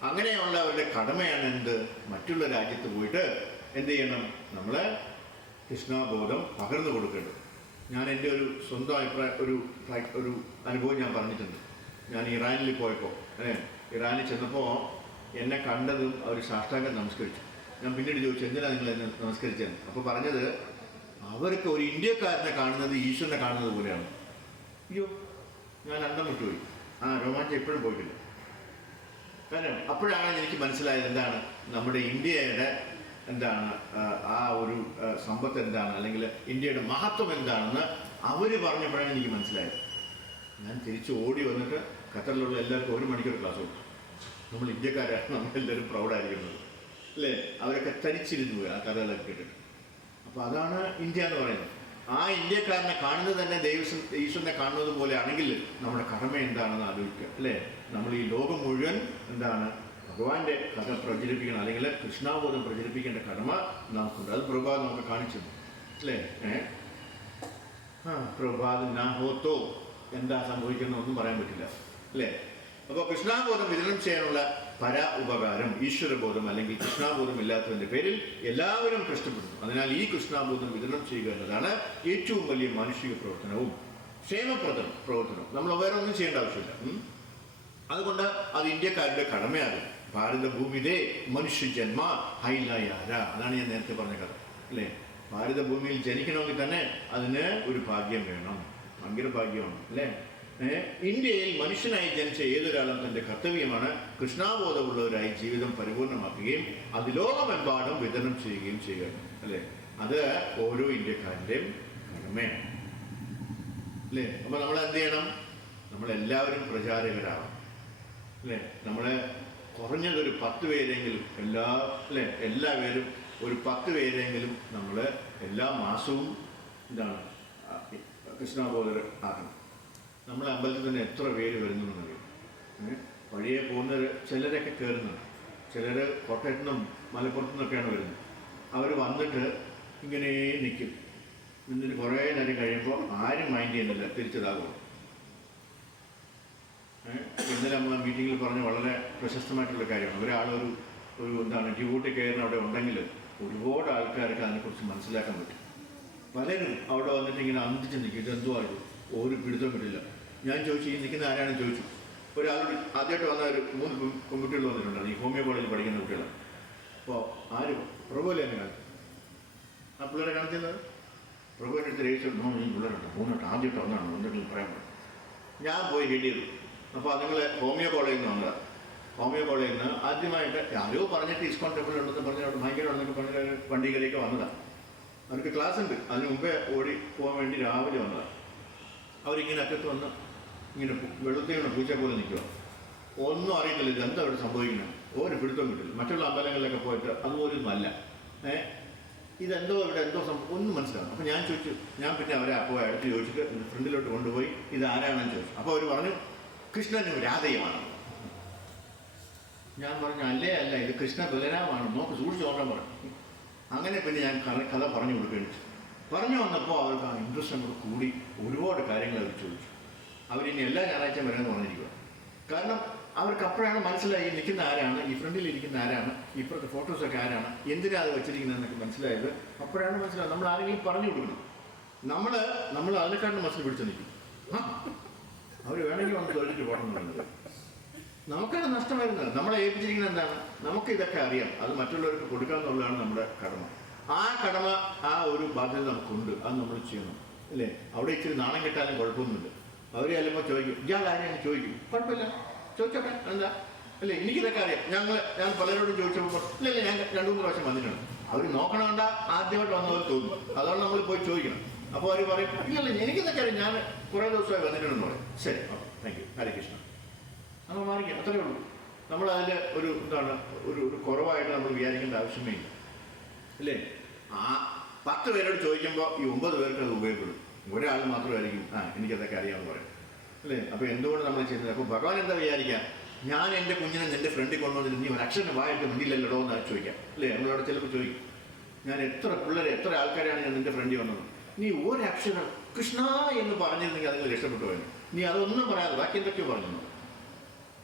അങ്ങനെയുള്ളവരുടെ കടമയാണ് എന്ത്? മറ്റുള്ള രാജ്യത്ത് പോയിട്ട് എന്ത് ചെയ്യണം? നമ്മൾ കൃഷ്ണബോധം പകർന്നു കൊടുക്കേണ്ടത്. ഞാൻ എൻ്റെ ഒരു സ്വന്തം ഒരു അനുഭവം ഞാൻ പറഞ്ഞിട്ടുണ്ട്. ഞാൻ ഇറാനിൽ പോയപ്പോൾ ഇറാനിൽ ചെന്നപ്പോൾ എന്നെ കണ്ടതും അവർ സാഷ്ടാംഗം നമസ്കരിച്ചു. ഞാൻ പിന്നീട് ചോദിച്ചു, എന്തിനാണ് നിങ്ങൾ എന്നെ നമസ്കരിച്ചതെന്ന്. അപ്പോൾ പറഞ്ഞത്, അവർക്ക് ഒരു ഇന്ത്യക്കാരനെ കാണുന്നത് ഈശ്വരനെ കാണുന്നത് പോലെയാണ്. അയ്യോ, ഞാൻ അന്തം വിട്ടുപോയി. രോമാഞ്ചം എപ്പോഴും പോയിട്ടില്ല. കാരണം അപ്പോഴാണ് എനിക്ക് മനസ്സിലായത് എന്താണ് നമ്മുടെ ഇന്ത്യയുടെ എന്താണ് ആ ഒരു സമ്പത്ത് എന്താണ്, അല്ലെങ്കിൽ ഇന്ത്യയുടെ മഹത്വം എന്താണെന്ന് അവർ പറഞ്ഞപ്പോഴാണ് എനിക്ക് മനസ്സിലായത്. ഞാൻ തിരിച്ച് ഓടി വന്നിട്ട് ഖത്തറിലുള്ള എല്ലാവർക്കും 1 മണിക്കൂർ ക്ലാസ് കൊടുത്തു. നമ്മൾ ഇന്ത്യക്കാരാണ്, നമ്മളെല്ലാവരും പ്രൗഡായിരിക്കുന്നത് അല്ലേ? അവരൊക്കെ തരിച്ചിരുന്നു പോയി ആ കഥകളൊക്കെ കേട്ടിട്ട്. അപ്പോൾ അതാണ് ഇന്ത്യ എന്ന് പറയുന്നത്. ആ ഇന്ത്യക്കാരനെ കാണുന്നത് തന്നെ ഈശ്വരനെ കാണുന്നത് പോലെ ആണെങ്കിൽ നമ്മുടെ കടമ എന്താണെന്ന് ആലോചിക്കുക അല്ലേ? നമ്മൾ ഈ ലോകം മുഴുവൻ എന്താണ് ഭഗവാന്റെ കഥ പ്രചരിപ്പിക്കണം, അല്ലെങ്കിൽ കൃഷ്ണാബോധം പ്രചരിപ്പിക്കേണ്ട കടമ നമുക്കുണ്ട്. അത് പ്രഭാത് നമുക്ക് കാണിച്ചു അല്ലേ? പ്രഭാത് നാ ഹോത്തോ എന്താ സംഭവിക്കുന്ന ഒന്നും പറയാൻ പറ്റില്ല അല്ലേ? അപ്പോൾ കൃഷ്ണാബോധം വിതരണം ചെയ്യാനുള്ള ഉപകാരം ഈശ്വരബോധം അല്ലെങ്കിൽ കൃഷ്ണാബോധം ഇല്ലാത്തതിൻ്റെ പേരിൽ എല്ലാവരും കഷ്ടപ്പെടുന്നു. അതിനാൽ ഈ കൃഷ്ണാബോധം വിതരണം ചെയ്യുക എന്നതാണ് ഏറ്റവും വലിയ മാനുഷിക പ്രവർത്തനവും ക്ഷേമപ്രദം പ്രവർത്തനവും. നമ്മൾ വേറെ ഒന്നും ചെയ്യേണ്ട ആവശ്യമില്ല. അതുകൊണ്ട് അത് ഇന്ത്യക്കാരുടെ കടമയാകും. ഭാരതഭൂമിതേ മനുഷ്യജന്മ ഹൈലായാര, അതാണ് ഞാൻ നേരത്തെ പറഞ്ഞ കഥ അല്ലേ? ഭാരതഭൂമിയിൽ ജനിക്കണമെങ്കിൽ തന്നെ അതിന് ഒരു ഭാഗ്യം വേണം, ഭയങ്കര ഭാഗ്യമാണ് അല്ലേ? ഇന്ത്യയിൽ മനുഷ്യനായി ജനിച്ച ഏതൊരാളും തൻ്റെ കർത്തവ്യമാണ് കൃഷ്ണാബോധമുള്ളവരായി ജീവിതം പരിപൂർണമാക്കുകയും അത് ലോകമെമ്പാടും വിതരണം ചെയ്യുകയും ചെയ്യുക അല്ലേ? അത് ഓരോ ഇന്ത്യക്കാരൻ്റെയും കടമയാണ് അല്ലേ? അപ്പോൾ നമ്മൾ എന്ത് ചെയ്യണം? നമ്മളെല്ലാവരും പ്രചാരകരാണ് അല്ലേ? നമ്മളെ കുറഞ്ഞതൊരു 10 പേരെങ്കിലും എല്ലാവരും ഒരു 10 പേരെങ്കിലും നമ്മൾ എല്ലാ മാസവും എന്താണ് കൃഷ്ണബോധർ ആക്കണം. നമ്മളെ അമ്പലത്തിൽ തന്നെ എത്ര പേര് വരുന്നുണ്ടെന്നറിയും. വഴിയെ പോകുന്നവർ ചിലരൊക്കെ കയറുന്നുണ്ട്, ചിലർ കോട്ടയത്തു നിന്നും മലപ്പുറത്തു നിന്നൊക്കെയാണ് വരുന്നത്. അവർ വന്നിട്ട് ഇങ്ങനെ നിൽക്കും. എന്നിട്ട് കുറേ നേരം കഴിയുമ്പോൾ ആരും മൈൻഡ് ചെയ്യുന്നില്ല, തിരിച്ചതാകും. ഇന്നലെ നമ്മൾ മീറ്റിങ്ങിൽ പറഞ്ഞ വളരെ പ്രശസ്തമായിട്ടുള്ള കാര്യമാണ്. ഒരാളൊരു എന്താണ് ഡ്യൂട്ടി കയറുന്ന അവിടെ ഉണ്ടെങ്കിൽ ഒരുപാട് ആൾക്കാർക്ക് അതിനെക്കുറിച്ച് മനസ്സിലാക്കാൻ പറ്റും. പലരും അവിടെ വന്നിട്ട് ഇങ്ങനെ അന്തിച്ച് നിൽക്കും, ഇതെന്തുമായിട്ടും ഒരു പിടുത്തം കിട്ടില്ല. ഞാൻ ചോദിച്ചു, ഈ നിൽക്കുന്ന ആരാണെന്ന് ചോദിച്ചു. ഒരാളോട് ആദ്യമായിട്ട് വന്ന ഒരു 3 പെൺകുട്ടികൾ വന്നിട്ടുണ്ടായിരുന്നു, ഈ ഹോമിയോ കോളേജിൽ പഠിക്കുന്ന കുട്ടികളാണ്. അപ്പോൾ ആരും പ്രഭുവല്ലേ എന്നെ കാണിച്ചു. ആ പിള്ളേരെ കാണിച്ചത് പ്രഭുവിൻ്റെ അടുത്ത് രജിസ്റ്റർ ഈ പിള്ളേരുണ്ട് 3 ആദ്യമായിട്ട് വന്നതാണ്, എന്തെങ്കിലും പറയാൻ പറ്റും. ഞാൻ പോയി ഹെഡ് ചെയ്തു. അപ്പോൾ നിങ്ങൾ ഹോമിയോ കോളേജിൽ നിന്ന് വന്നതാണ്. ഹോമിയോ കോളേജിൽ നിന്ന് ആദ്യമായിട്ട് ആരോ പറഞ്ഞിട്ട് ഇസ്കോൺ ടെമ്പിൾ ഉണ്ടെന്ന് പറഞ്ഞ് അവിടെ ഭയങ്കര ഉണ്ടെന്നൊക്കെ പറഞ്ഞ വണ്ടികളിലേക്ക് വന്നതാണ്. അവർക്ക് ക്ലാസ് ഉണ്ട്, അതിന് മുമ്പേ ഓടി പോകാൻ വേണ്ടി രാവിലെ വന്നതാണ്. അവരിങ്ങനെ അറ്റത്ത് വന്ന് ഇങ്ങനെ വെള്ളത്തിൽ പൂച്ച പോലെ നിൽക്കുക. ഒന്നും അറിയത്തില്ല ഇതെന്താ അവിടെ സംഭവിക്കണം, ഒരു പിടുത്തം കിട്ടില്ല. മറ്റുള്ള അമ്പലങ്ങളിലൊക്കെ പോയിട്ട് അതുപോലൊന്നും അല്ല. ഇതെന്തോ ഇവിടെ എന്തോ ഒന്നും മനസ്സിലാവും. അപ്പോൾ ഞാൻ ചോദിച്ചു, ഞാൻ പിന്നെ അവരെ അപ്പോൾ അടുത്ത് ചോദിച്ചിട്ട് ഫ്രണ്ടിലോട്ട് കൊണ്ടുപോയി ഇത് ആരാണെന്ന് ചോദിച്ചു. അപ്പോൾ അവർ പറഞ്ഞു കൃഷ്ണനും രാധയുമാണ്. ഞാൻ പറഞ്ഞു അല്ല ഇത് കൃഷ്ണ ബലരാമാണ്, നോക്ക് സൂക്ഷിച്ച് നോക്കാൻ പറഞ്ഞു. അങ്ങനെ പിന്നെ ഞാൻ കഥ പറഞ്ഞു കൊടുക്കുകയാണ്. പറഞ്ഞു വന്നപ്പോൾ അവർക്ക് ആ ഇൻട്രസ്റ്റ് അങ്ങോട്ട് കൂടി ഒരുപാട് കാര്യങ്ങൾ അവർ ചോദിച്ചു. അവരിനി എല്ലാ ഞായറാഴ്ചയും വരാമെന്ന് പറഞ്ഞിരിക്കുക. കാരണം അവർക്ക് അപ്പോഴാണ് മനസ്സിലായി നിൽക്കുന്ന ആരാണ്, ഈ ഫ്രണ്ടിൽ ഇരിക്കുന്ന ആരാണ്, ഇപ്പോഴത്തെ ഫോട്ടോസൊക്കെ ആരാണ്, എന്തിനാണ് അത് വെച്ചിരിക്കുന്നതെന്നൊക്കെ മനസ്സിലായത് അപ്പോഴാണ് മനസ്സിലായത്. നമ്മൾ ആരെങ്കിലും പറഞ്ഞു കൊടുക്കണം. നമ്മൾ അതിനെക്കാട്ടും മനസ്സിൽ പിടിച്ച് നിൽക്കും. അവർ വേണമെങ്കിൽ വന്ന് തൊഴിലിട്ട് പോകണം എന്ന് പറയുന്നത് നമുക്കാണ് നഷ്ടം വരുന്നത്. നമ്മളെ ഏൽപ്പിച്ചിരിക്കുന്നത് എന്താണ്? നമുക്ക് ഇതൊക്കെ അറിയാം, അത് മറ്റുള്ളവർക്ക് കൊടുക്കുക എന്നുള്ളതാണ് നമ്മുടെ കടമ. ആ കടമ, ആ ഒരു ബാധ്യത നമുക്കുണ്ട്, അത് നമ്മൾ ചെയ്യണം അല്ലേ? അവിടെ ഇച്ചിരി നാണം കെട്ടാലും കുഴപ്പമൊന്നുമില്ല. അവർ ചെല്ലുമ്പോൾ ചോദിക്കും, ഇയാൾ ആരെയാണ് ചോദിക്കും, കുഴപ്പമില്ല ചോദിച്ചോട്ടെ, എന്താ അല്ലേ? എനിക്കിതൊക്കെ അറിയാം. ഞാൻ പലരോടും ചോദിച്ചപ്പോൾ ഇല്ല ഞാൻ 2-3 പ്രാവശ്യം വന്നിട്ടുണ്ട്. അവർ നോക്കണണ്ട ആദ്യമായിട്ട് വന്നവർ തോന്നും, അതുകൊണ്ട് നമ്മൾ പോയി ചോദിക്കണം. അപ്പോൾ അവർ പറയും ഇല്ലല്ല എനിക്കിതൊക്കെ അറിയാം, ഞാൻ കുറേ ദിവസമായി വന്നിട്ടുണ്ടെന്ന് പറയും. ശരി, ഓക്കെ, താങ്ക് യു, ഹരേ കൃഷ്ണ. നമ്മൾ മാറിക്കാം, അത്രയേ ഉള്ളൂ. നമ്മളതിൽ ഒരു ഒരു കുറവായിട്ട് നമ്മൾ വിചാരിക്കേണ്ട ആവശ്യമേ ഇല്ല അല്ലേ? ആ 10 പേരോട് ചോദിക്കുമ്പോൾ ഈ 9 പേർക്ക് അത് ഉപയോഗപ്പെടും. ഒരാൾ മാത്രമായിരിക്കും എനിക്കതൊക്കെ അറിയാമെന്ന് പറയും അല്ലേ? അപ്പോൾ എന്തുകൊണ്ട് നമ്മൾ ചെയ്യുന്നത്? അപ്പോൾ ഭഗവാൻ എന്താ വിചാരിക്കാം, ഞാൻ എൻ്റെ കുഞ്ഞിനെ നിൻ്റെ ഫ്രണ്ടിൽ കൊണ്ടുവന്നിട്ട് നീ ഒരു അക്ഷരം വായിട്ട് മുന്നിലല്ലോ എന്ന് ചോദിക്കാം അല്ലേ? നമ്മളവിടെ ചിലപ്പോൾ ചോദിക്കും, ഞാൻ എത്ര പിള്ളേരെ എത്ര ആൾക്കാരെയാണ് ഞാൻ നിൻ്റെ ഫ്രണ്ടിൽ വന്നത്, നീ ഒരക്ഷരം കൃഷ്ണ എന്ന് പറഞ്ഞിരുന്നെങ്കിൽ അതിൽ രക്ഷപ്പെട്ടു പോയത്. നീ അതൊന്നും പറയാതെ ബാക്കി എന്തൊക്കെയോ പറഞ്ഞു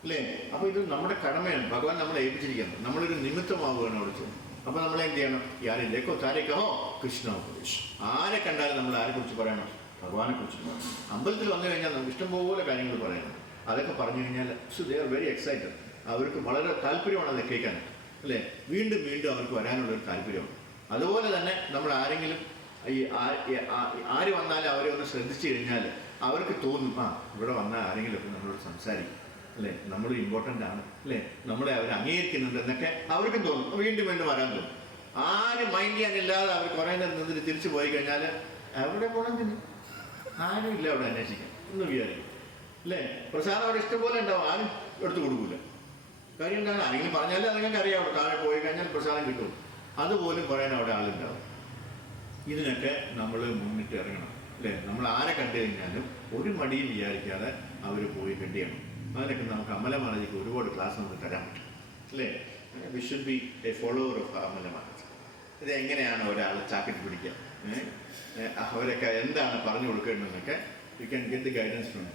അല്ലേ? അപ്പോൾ ഇത് നമ്മുടെ കടമയാണ്. ഭഗവാൻ നമ്മളെ ഏൽപ്പിച്ചിരിക്കുന്നത്. നമ്മളൊരു നിമിത്തമാവുകയാണ് അവിടെ ചെന്ന്. അപ്പോൾ നമ്മളെ എന്ത് ചെയ്യണം? യാരിലേക്കോ താരേക്കോ കൃഷ്ണ ഉപദേശം. ആരെ കണ്ടാലും നമ്മൾ ആരെക്കുറിച്ച് പറയണം? ഭഗവാനെ കുറിച്ച് പറയണം. അമ്പലത്തിൽ വന്നു കഴിഞ്ഞാൽ നമുക്ക് ഇഷ്ടംപോലെ കാര്യങ്ങൾ പറയണം. അതൊക്കെ പറഞ്ഞു കഴിഞ്ഞാൽ ദേ ആർ വെരി എക്സൈറ്റഡ്. അവർക്ക് വളരെ താല്പര്യമാണ് അത് കേൾക്കാൻ അല്ലേ? വീണ്ടും വീണ്ടും അവർക്ക് വരാനുള്ളൊരു താല്പര്യമാണ്. അതുപോലെ തന്നെ നമ്മൾ ആരെങ്കിലും ആര് വന്നാലും അവരെ ഒന്ന് ശ്രദ്ധിച്ചു കഴിഞ്ഞാൽ അവർക്ക് തോന്നും, ഇവിടെ വന്നാൽ ആരെങ്കിലുമൊക്കെ നമ്മളോട് സംസാരിക്കും അല്ലേ, നമ്മൾ ഇമ്പോർട്ടൻ്റ് ആണ് അല്ലേ, നമ്മളെ അവർ അംഗീകരിക്കുന്നുണ്ട് എന്നൊക്കെ അവർക്കും തോന്നും. വീണ്ടും വീണ്ടും വരാൻ തോന്നും. ആരും മൈൻഡ് ചെയ്യാനില്ലാതെ അവർ കുറേ നേരം നിന്നിട്ട് തിരിച്ചു പോയി കഴിഞ്ഞാൽ എവിടെ പോകണമെന്ന് ആരും ഇല്ല അവിടെ അന്വേഷിക്കാൻ ഒന്ന് വിചാരിക്കും അല്ലേ? പ്രസാദം അവിടെ ഇഷ്ടംപോലെ ഉണ്ടാവും, ആരും എടുത്തു കൊടുക്കില്ല. കാര്യം എന്താണ്? ആരെങ്കിലും പറഞ്ഞാലും അതെങ്ങനെ അറിയാം, അവിടെ താഴെ പോയി കഴിഞ്ഞാൽ പ്രസാദം കിട്ടും. അതുപോലും പറയാൻ അവിടെ ആളുണ്ടാവും. ഇതിനൊക്കെ നമ്മൾ മുന്നിട്ട് ഇറങ്ങണം അല്ലേ? നമ്മൾ ആരെ കണ്ടു കഴിഞ്ഞാലും ഒരു മടിയും വിചാരിക്കാതെ അവർ പോയി കണ്ടിയണം. അതിനൊക്കെ നമുക്ക് അമല മാനജിക്ക് ഒരുപാട് ക്ലാസ് നമുക്ക് തരാൻ പറ്റും അല്ലേ? We should be a follower of Amala മാനജി. ഇത് എങ്ങനെയാണ് ഒരാൾ ചാക്കിട്ട് പിടിക്കുക, അവരൊക്കെ എന്താണ് പറഞ്ഞു കൊടുക്കേണ്ടതെന്നൊക്കെ you can get the guidance from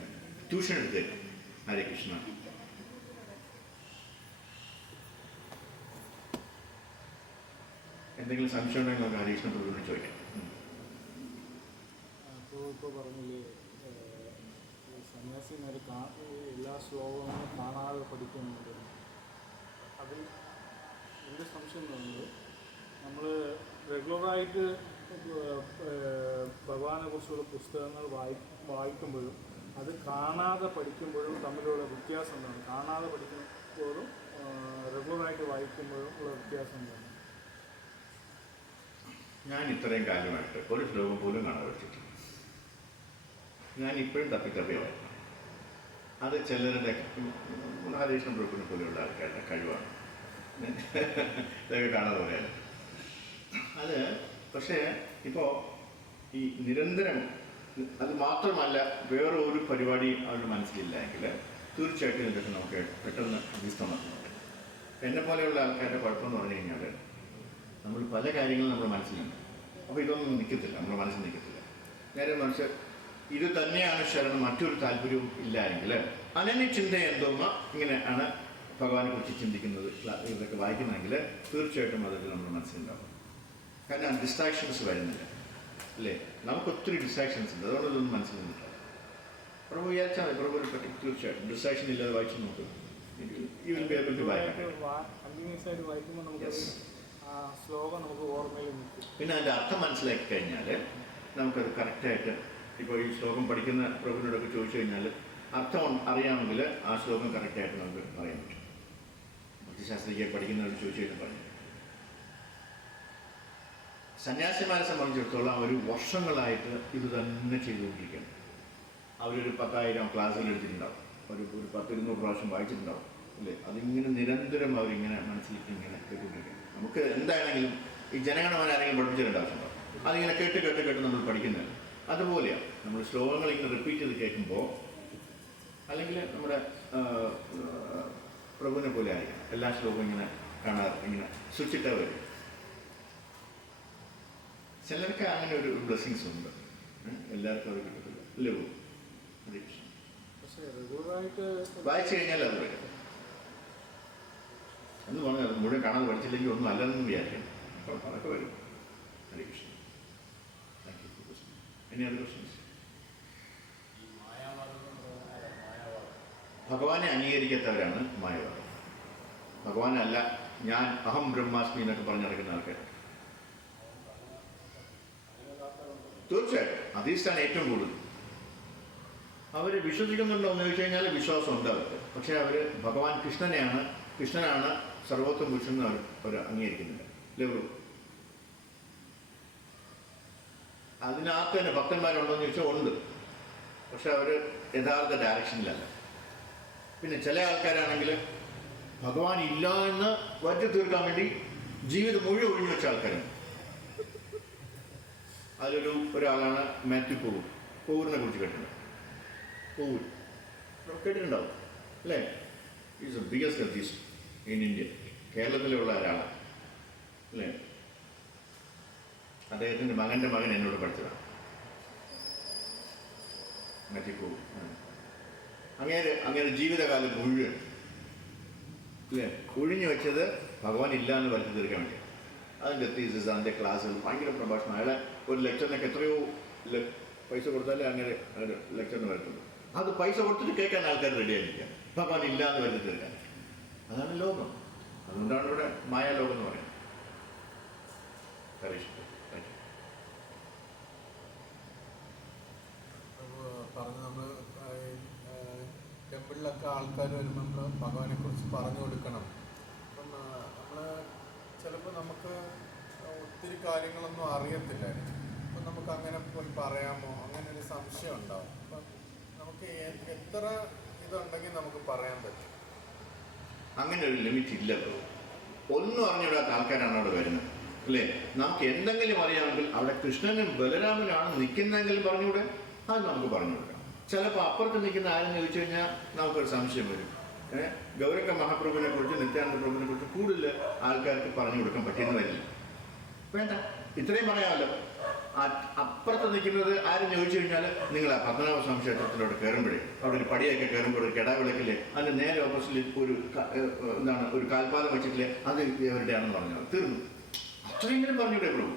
tuition എടുത്തേക്കും. ഹരേ കൃഷ്ണ. എന്തെങ്കിലും സംശയം ഉണ്ടെങ്കിൽ നമുക്ക് ഹരീഷ്ണ പ്രഭുവിനെ ചോദിക്കാം. ഇപ്പോൾ പറഞ്ഞില്ലേ സന്യാസിമാർ എല്ലാ ശ്ലോകങ്ങളും കാണാതെ പഠിക്കുന്നുണ്ട്. അതിൽ എൻ്റെ സംശയം തോന്നുന്നത് നമ്മൾ റെഗുലറായിട്ട് ഭഗവാനെ കുറിച്ചുള്ള പുസ്തകങ്ങൾ വായിക്കുമ്പോഴും അത് കാണാതെ പഠിക്കുമ്പോഴും തമ്മിലുള്ള വ്യത്യാസം എന്താണ്? കാണാതെ പഠിക്കുമ്പോഴും റെഗുലറായിട്ട് വായിക്കുമ്പോഴും ഉള്ള വ്യത്യാസം എന്താണ്? ഞാൻ ഇത്രയും കാലമായിട്ട് ഒരു ശ്ലോകം പോലും കാണാതെ പഠിച്ചിട്ടില്ല. ഞാൻ ഇപ്പോഴും തപ്പിത്തപ്പിയാണ്. അത് ചിലരുടെ ഹരീഷ്ണ പ്രഭുവിനെ പോലെയുള്ള ആൾക്കാരുടെ കഴിവാണ്. ഇതൊക്കെ കാണാതെ പറയാൻ. അത് പക്ഷേ ഇപ്പോൾ ഈ നിരന്തരം അത് മാത്രമല്ല വേറെ ഒരു പരിപാടി അവരുടെ മനസ്സിലില്ല എങ്കിൽ തീർച്ചയായിട്ടും ഇതൊക്കെ നമുക്ക് പെട്ടെന്ന് അഭിസ്തമാക്കുന്നുണ്ട്. എന്നെ പോലെയുള്ള ആൾക്കാരുടെ കുഴപ്പമെന്ന് പറഞ്ഞു കഴിഞ്ഞാൽ നമ്മൾ പല കാര്യങ്ങളും നമ്മുടെ മനസ്സിലുണ്ട്. അപ്പോൾ ഇതൊന്നും നിൽക്കത്തില്ല, നമ്മുടെ മനസ്സിൽ നിൽക്കത്തില്ല. നേരെ മറിച്ച് ഇത് തന്നെയാണ് ശരണം, മറ്റൊരു താല്പര്യവും ഇല്ല എങ്കിൽ അനന്യ ചിന്ത എന്തോന്ന് ഇങ്ങനെ ആണ് ഭഗവാനെ കുറിച്ച് ചിന്തിക്കുന്നത് ഇതൊക്കെ വായിക്കുന്നെങ്കിൽ തീർച്ചയായിട്ടും അതൊക്കെ നമ്മുടെ മനസ്സിലുണ്ടാവും. കാരണം ഡിസ്ട്രാക്ഷൻസ് വരുന്നില്ല അല്ലേ? നമുക്ക് ഒത്തിരി ഡിസ്ട്രാക്ഷൻസ് ഉണ്ട്, അതുകൊണ്ട് ഇതൊന്നും മനസ്സിൽ നിന്നിട്ടില്ല. പ്രഭു വിചാരിച്ചാൽ മതി, പ്രഭുവിനെ പറ്റി തീർച്ചയായിട്ടും ഡിസ്ട്രാക്ഷൻ ഇല്ലാതെ വായിച്ചു നോക്കും. You will be able to വായിക്കാൻ. കണ്ടിന്യൂസ് ആയിട്ട് വായിക്കുമ്പോൾ നമുക്ക് ശ്ലോകം നമുക്ക് ഓർമ്മയിൽ നിൽക്കും. പിന്നെ അതിൻ്റെ അർത്ഥം മനസ്സിലാക്കി കഴിഞ്ഞാൽ നമുക്കത് കറക്റ്റായിട്ട് ഇപ്പോൾ ഈ ശ്ലോകം പഠിക്കുന്ന പ്രഭുവിനോടൊക്കെ ചോദിച്ചു കഴിഞ്ഞാൽ അർത്ഥം അറിയാമെങ്കിൽ ആ ശ്ലോകം കറക്റ്റായിട്ട് നമുക്ക് പറയാൻ പറ്റും. ഭക്തിശാസ്ത്രിക്ക് പഠിക്കുന്നവർ ചോദിച്ചു കഴിഞ്ഞാൽ പറഞ്ഞു. സന്യാസിമാരെ സംബന്ധിച്ചിടത്തോളം അവർ വർഷങ്ങളായിട്ട് ഇത് തന്നെ ചെയ്തുകൊണ്ടിരിക്കുകയാണ്. അവരൊരു 10,000 ക്ലാസ്സുകൾ എടുത്തിട്ടുണ്ടാവും, ഒരു 10-200 പ്രാവശ്യം വായിച്ചിട്ടുണ്ടാവും അല്ലേ? അതിങ്ങനെ നിരന്തരം അവരിങ്ങനെ മനസ്സിലേക്ക് ഇങ്ങനെ കേട്ടുകൊണ്ടിരിക്കുകയാണ്. നമുക്ക് എന്താണെങ്കിലും ഈ ജനഗണമന ആരെങ്കിലും പഠിപ്പിച്ചിട്ടുണ്ടാവും, അതിങ്ങനെ കേട്ട് കേട്ട് കേട്ട് നമ്മൾ പഠിക്കുന്നത്. അതുപോലെയാണ് നമ്മൾ ശ്ലോകങ്ങൾ ഇങ്ങനെ റിപ്പീറ്റ് ചെയ്ത് കേൾക്കുമ്പോൾ, അല്ലെങ്കിൽ നമ്മുടെ പ്രഭുവിനെ പോലെ ആയിരിക്കും എല്ലാ ശ്ലോകവും ഇങ്ങനെ കാണാതെ ഇങ്ങനെ സ്വിച്ചിട്ട വരും. ചിലർക്ക് അങ്ങനെ ഒരു ബ്ലെസ്സിങ്സ് ഉണ്ട്, എല്ലാവർക്കും അത് കിട്ടത്തില്ല അല്ലേ? വായിച്ചു കഴിഞ്ഞാൽ അത് വരും എന്ന് പറഞ്ഞാൽ അത് മുഴുവൻ കാണാതെ പഠിച്ചില്ലെങ്കിൽ ഒന്നും അല്ലെന്ന് വിചാരിക്കണം. അപ്പോൾ അതൊക്കെ വരും. Hare Krishna. Thank you for question. Any other questions? ഭഗവാനെ അംഗീകരിക്കാത്തവരാണ് മായവാദം. ഭഗവാനല്ല ഞാൻ അഹം ബ്രഹ്മാസ്മി എന്നൊക്കെ പറഞ്ഞു നടക്കുന്ന ആൾക്കാർ. തീർച്ചയായിട്ടും അധീഷ്ഠാനം ഏറ്റവും കൂടുതൽ അവർ വിശ്വസിക്കുന്നുണ്ടോ എന്ന് ചോദിച്ചു കഴിഞ്ഞാൽ വിശ്വാസം ഉണ്ട് അവർക്ക്. പക്ഷേ അവർ ഭഗവാൻ കൃഷ്ണനാണ് സർവോത്തമ പുരുഷൻ അവർ അംഗീകരിക്കുന്നില്ല. ലവ്രു അതിനകത്ത് തന്നെ ഭക്തന്മാരുണ്ടോ എന്ന് ചോദിച്ചാൽ ഉണ്ട്, പക്ഷെ അവർ യഥാർത്ഥ ഡയറക്ഷനിലല്ല. പിന്നെ ചില ആൾക്കാരാണെങ്കിൽ ഭഗവാൻ ഇല്ല എന്ന് വരുത്തി തീർക്കാൻ വേണ്ടി ജീവിതം മുഴുവൻ ഒഴിഞ്ഞു വെച്ച ആൾക്കാരുണ്ട്. ഒരാളാണ് മാത്യു പോവൂരിനെ കുറിച്ച് കേട്ടിട്ടുണ്ട്. പോവൂർ കേട്ടിട്ടുണ്ടാവും അല്ലേ? Is the biggest artist in India. കേരളത്തിലുള്ള ഒരാളാണ് അല്ലേ? അദ്ദേഹത്തിൻ്റെ മകൻ്റെ മകൻ എന്നോട് പഠിച്ചതാണ്. മറ്റിപ്പോവും. അങ്ങേരെ ജീവിതകാലം മുഴുവൻ അല്ലേ ഒഴിഞ്ഞു വെച്ചത് ഭഗവാൻ ഇല്ല എന്ന് വരുത്തി തീർക്കാൻ വേണ്ടി. അതിൻ്റെ തീസിസ്, അതിൻ്റെ ക്ലാസ്സുകൾ, ഭയങ്കര പ്രഭാഷണം. അയാളെ ഒരു ലെക്ചറിനൊക്കെ എത്രയോ പൈസ കൊടുത്താലേ അങ്ങനെ ലെക്ചറിന് വരത്തുള്ളൂ. അത് പൈസ കൊടുത്തിട്ട് കേൾക്കാൻ ആൾക്കാർ റെഡിയായിരിക്കുക, ഭഗവാൻ ഇല്ല എന്ന് വരുത്തി തീർക്കാൻ. അതാണ് ലോകം. അതുകൊണ്ടാണ് ഇവിടെ മായാലോകം എന്ന് പറയുന്നത്. പറഞ്ഞ് നമ്മൾ ടെമ്പിളിലൊക്കെ ആൾക്കാർ വരുമ്പോൾ നമ്മൾ ഭഗവാനെ കുറിച്ച് പറഞ്ഞു കൊടുക്കണം. അപ്പം നമ്മൾ ചിലപ്പോൾ നമുക്ക് ഒത്തിരി കാര്യങ്ങളൊന്നും അറിയത്തില്ലായിരിക്കും. അപ്പം നമുക്ക് അങ്ങനെ പോയി പറയാമോ, അങ്ങനെ ഒരു സംശയം ഉണ്ടാവും. അപ്പം നമുക്ക് എത്ര ഇതുണ്ടെങ്കിൽ നമുക്ക് പറയാൻ പറ്റും? അങ്ങനെ ഒരു ലിമിറ്റ് ഇല്ല. ഒന്നും അറിഞ്ഞുകൂടാത്ത ആൾക്കാരാണ് അവിടെ വരുന്നത് അല്ലേ. നമുക്ക് എന്തെങ്കിലും അറിയാമെങ്കിൽ അവിടെ കൃഷ്ണനും ബലരാമനാണ് നിൽക്കുന്നതെങ്കിലും പറഞ്ഞുകൂടെ, അത് നമുക്ക് പറഞ്ഞു കൊടുക്കാം. ചിലപ്പോൾ അപ്പുറത്ത് നിൽക്കുന്ന ആരെന്ന് ചോദിച്ചു കഴിഞ്ഞാൽ നമുക്കൊരു സംശയം വരും. ഗൗരംഗ മഹാപ്രഭുവിനെ കുറിച്ച്, നിത്യാനന്ദ പ്രഭുവിനെ കുറിച്ച് കൂടുതൽ ആൾക്കാർക്ക് പറഞ്ഞു കൊടുക്കാൻ പറ്റിയെന്ന് വരില്ല. വേണ്ട, ഇത്രയും പറയാമല്ലോ. അപ്പുറത്ത് നിൽക്കുന്നത് ആരും ചോദിച്ചു കഴിഞ്ഞാൽ നിങ്ങൾ ആ പത്മനാഭസ്വാമി ക്ഷേത്രത്തിലൂടെ കയറുമ്പോഴേ അവിടെ ഒരു പടിയൊക്കെ കയറുമ്പോൾ ഒരു കിടാവിളക്കില്ലേ, അതിൻ്റെ നേരെ ഓപ്പോസിറ്റിൽ ഒരു കാൽപാദം വെച്ചിട്ടില്ലേ, അത് എവരുടെയാണെന്ന് പറഞ്ഞാൽ തീർന്നു. അത്രയെങ്കിലും പറഞ്ഞൂടെ പ്രഭു.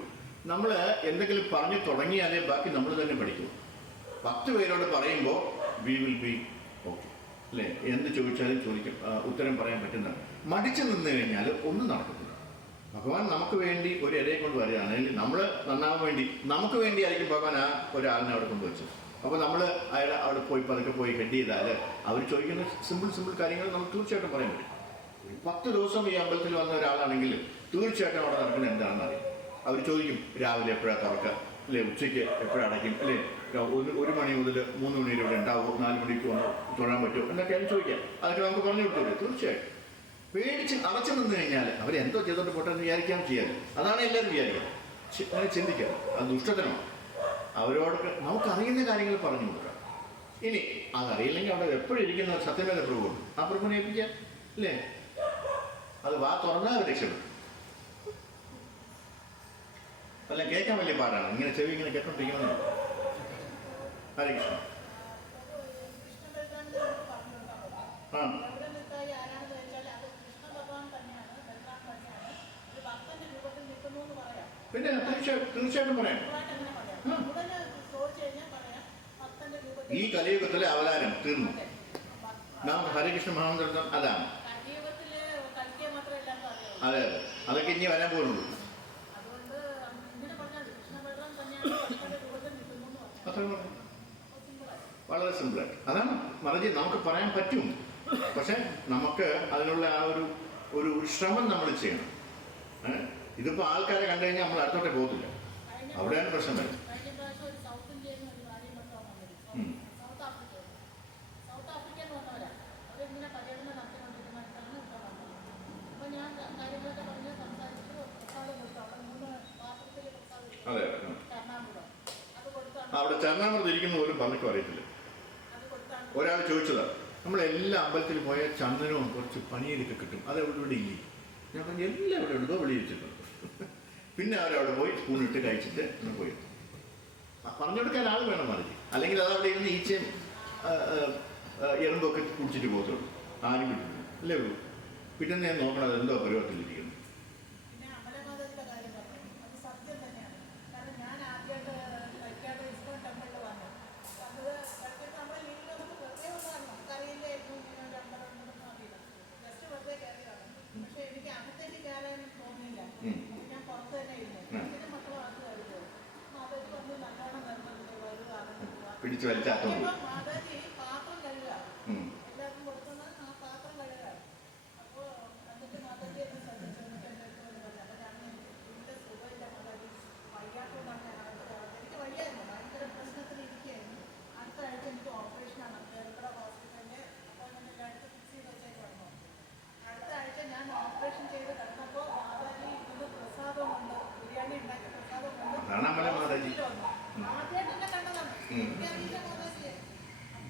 നമ്മൾ എന്തെങ്കിലും പറഞ്ഞു തുടങ്ങിയാലേ ബാക്കി നമ്മൾ തന്നെ പഠിക്കും. 10 പേരോട് പറയുമ്പോൾ വി വിൽ ബി ഓക്കെ അല്ലേ. എന്ത് ചോദിച്ചാലും ചോദിക്കും, ഉത്തരം പറയാൻ പറ്റുന്നതാണ്. മടിച്ചു നിന്ന് കഴിഞ്ഞാൽ ഒന്നും നടക്കത്തില്ല. ഭഗവാൻ നമുക്ക് വേണ്ടി ഒരു ഇരയെ കൊണ്ട് വരികയാണെങ്കിൽ നമ്മൾ നന്നാവാൻ വേണ്ടി നമുക്ക് വേണ്ടി ആയിരിക്കും ഭഗവാൻ ആ ഒരാളിനെ അവിടെ കൊണ്ടുവച്ചത്. അപ്പോൾ നമ്മൾ അയാളെ അവിടെ പോയി പതുക്കെ പോയി ഹെഡ് ചെയ്താൽ അവർ ചോദിക്കുന്ന സിമ്പിൾ കാര്യങ്ങൾ നമുക്ക് തീർച്ചയായിട്ടും പറയാൻ പറ്റും. 10 ദിവസം ഈ അമ്പലത്തിൽ വന്ന ഒരാളാണെങ്കിൽ തീർച്ചയായിട്ടും അവിടെ നടക്കുന്നത് എന്താണെന്ന് അറിയാം. അവർ ചോദിക്കും രാവിലെ എപ്പോഴാണ് തുറക്കുക അല്ലേ, ഉച്ചയ്ക്ക് എപ്പോഴാണ് അടയ്ക്കും അല്ലേ, 1 മണി മുതൽ 3 മണി വരെ ഇവിടെ ഉണ്ടാവും, 4 മണിക്ക് വന്ന് തൊഴാൻ പറ്റുമോ എന്നൊക്കെയാണ് ചോദിക്കാം. അതൊക്കെ നമുക്ക് പറഞ്ഞു കൊടുത്തൂടെ. തീർച്ചയായിട്ടും പേടിച്ച് അടച്ചു നിന്ന് കഴിഞ്ഞാൽ അവരെന്തോ ചെയ്തോട്ട് പോട്ടെന്ന് വിചാരിക്കാൻ ചെയ്യാറ്. അതാണ് എല്ലാവരും വിചാരിക്കുക. അങ്ങനെ ചിന്തിക്കാം, അത് ദുഷ്ടതനമാണ്. അവരോടൊക്കെ നമുക്കറിയുന്ന കാര്യങ്ങൾ പറഞ്ഞു കൊടുക്കാം. ഇനി അതറിയില്ലെങ്കിൽ അവിടെ എപ്പോഴും ഇരിക്കുന്ന സത്യമേധ പ്രഭുവുണ്ട്, ആ പ്രഭുവിനെ ഏൽപ്പിക്കാം അല്ലേ. അത് വാ തുറന്നാൽ അവർ രക്ഷപ്പെടും. അല്ല കേൾക്കാൻ വലിയ പാടാണ്, ഇങ്ങനെ ചെവി ഇങ്ങനെ കേട്ടോണ്ടിരിക്കണം. ഹരേ കൃഷ്ണ. ആ പിന്നെ തീർച്ചയായിട്ടും പറയാം. ഈ കലിയുഗത്തിലെ അവതാരം തീർന്നു. നമുക്ക് ഹരേകൃഷ്ണ മഹാമന്ത്രം അതാണ്. അതെ, അതൊക്കെ ഇനി വരാൻ പോകുന്നുള്ളൂ. വളരെ സിമ്പിളായിട്ട് അതാണ് മറിച്ച് നമുക്ക് പറയാൻ പറ്റും. പക്ഷെ നമുക്ക് അതിനുള്ള ആ ഒരു ശ്രമം നമ്മൾ ചെയ്യണം. ഇതിപ്പോൾ ആൾക്കാരെ കണ്ടു കഴിഞ്ഞാൽ നമ്മൾ അടുത്തോട്ടേ പോകത്തില്ല. അവിടെയാണ് പ്രശ്നം വരുന്നത്. അതെ, അവിടെ ചരണാമൃതം ഇരിക്കുന്ന പോലും പലർക്കും അറിയത്തില്ല. ഒരാൾ ചോദിച്ചതാ, നമ്മളെല്ലാ അമ്പലത്തിൽ പോയാൽ ചന്ദനവും കുറച്ച് പനീരൊക്കെ കിട്ടും, അത് ഇവിടെ ഇല്ലേ? ഞാൻ പറഞ്ഞു എല്ലാം ഇവിടെ ഉണ്ടോ, വെളിയിച്ചിട്ടുണ്ട്. പിന്നെ അവരവിടെ പോയി സ്പൂണിട്ട് കഴിച്ചിട്ട് പോയി. പറഞ്ഞു കൊടുക്കാൻ ആൾ വേണം മറിച്ച്, അല്ലെങ്കിൽ അതവിടെ ഇരുന്ന് ഈച്ചയും എറുമ്പൊക്കെ കുടിച്ചിട്ട് പോകത്തുള്ളൂ. ആരും കിട്ടുന്നു അല്ലേ ഉള്ളൂ. പിന്നെ ഞാൻ നോക്കണത് എന്തോ പരിവർത്തിലിരിക്കുന്നു. പിടിച്ചു വലിച്ചാത്തോണ്ട്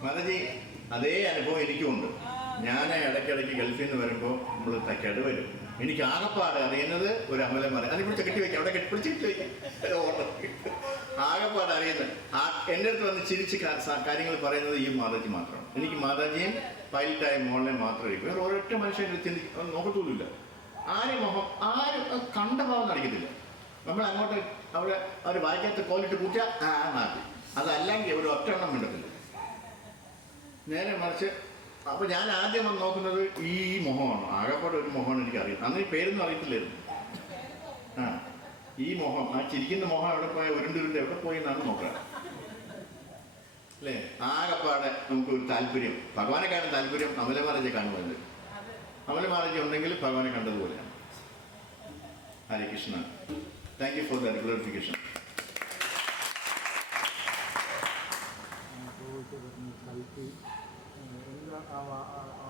മാതാജി അതേ അനുഭവം എനിക്കുമുണ്ട്. ഞാൻ ഇടയ്ക്കിടയ്ക്ക് ഗൾഫിൽ നിന്ന് വരുമ്പോൾ നമ്മൾ തക്കാട് വരും. എനിക്ക് ആകപ്പാട് അറിയുന്നത് ഒരു അമ്പലം മാറി അതിനെക്കുറിച്ച് കെട്ടി വയ്ക്കാം, അവിടെ പിടിച്ചിട്ട് വയ്ക്കാം. ആകെപ്പാട് അറിയുന്നത് എൻ്റെ അടുത്ത് വന്ന് ചിരിച്ച് കാര്യങ്ങൾ പറയുന്നത് ഈ മാതാജി മാത്രമാണ്. എനിക്ക് മാതാജിയും പൈലറ്റായ മോളിനെ മാത്രമേ വേറെ ഒരൊറ്റ മനുഷ്യനെ നോക്കത്തോലുമില്ല. ആരും മുഖം ആരും കണ്ട ഭാവം നടിക്കത്തില്ല. നമ്മൾ അങ്ങോട്ട് അവിടെ അവർ വായിക്കാത്ത കോലിട്ട് കൂട്ടിയാൽ നാട്ടി, അതല്ലെങ്കിൽ ഒരു ഒറ്റ എണ്ണം മിണ്ടത്തില്ല. നേരെ മറിച്ച് അപ്പോൾ ഞാൻ ആദ്യം വന്ന് നോക്കുന്നത് ഈ മുഖമാണ്. ആകെപ്പാട് ഒരു മുഖമാണ് എനിക്കറിയാം. അന്ന് ഈ പേരൊന്നും അറിയത്തില്ലായിരുന്നു. ഈ മുഖം, ആ ചിരിക്കുന്ന മുഖം എവിടെ പോയ ഉരുണ്ട് എവിടെ പോയി എന്നാണ് നോക്കുക അല്ലേ. ആകെപ്പാടെ നമുക്കൊരു താല്പര്യം, ഭഗവാനെക്കാളും താല്പര്യം അമല മഹാരാജയെ കാണുന്നത്. അമല മഹാരാജ ഉണ്ടെങ്കിൽ ഭഗവാനെ കണ്ടതുപോലെയാണ്. Hare Krishna. Thank you for that clarification.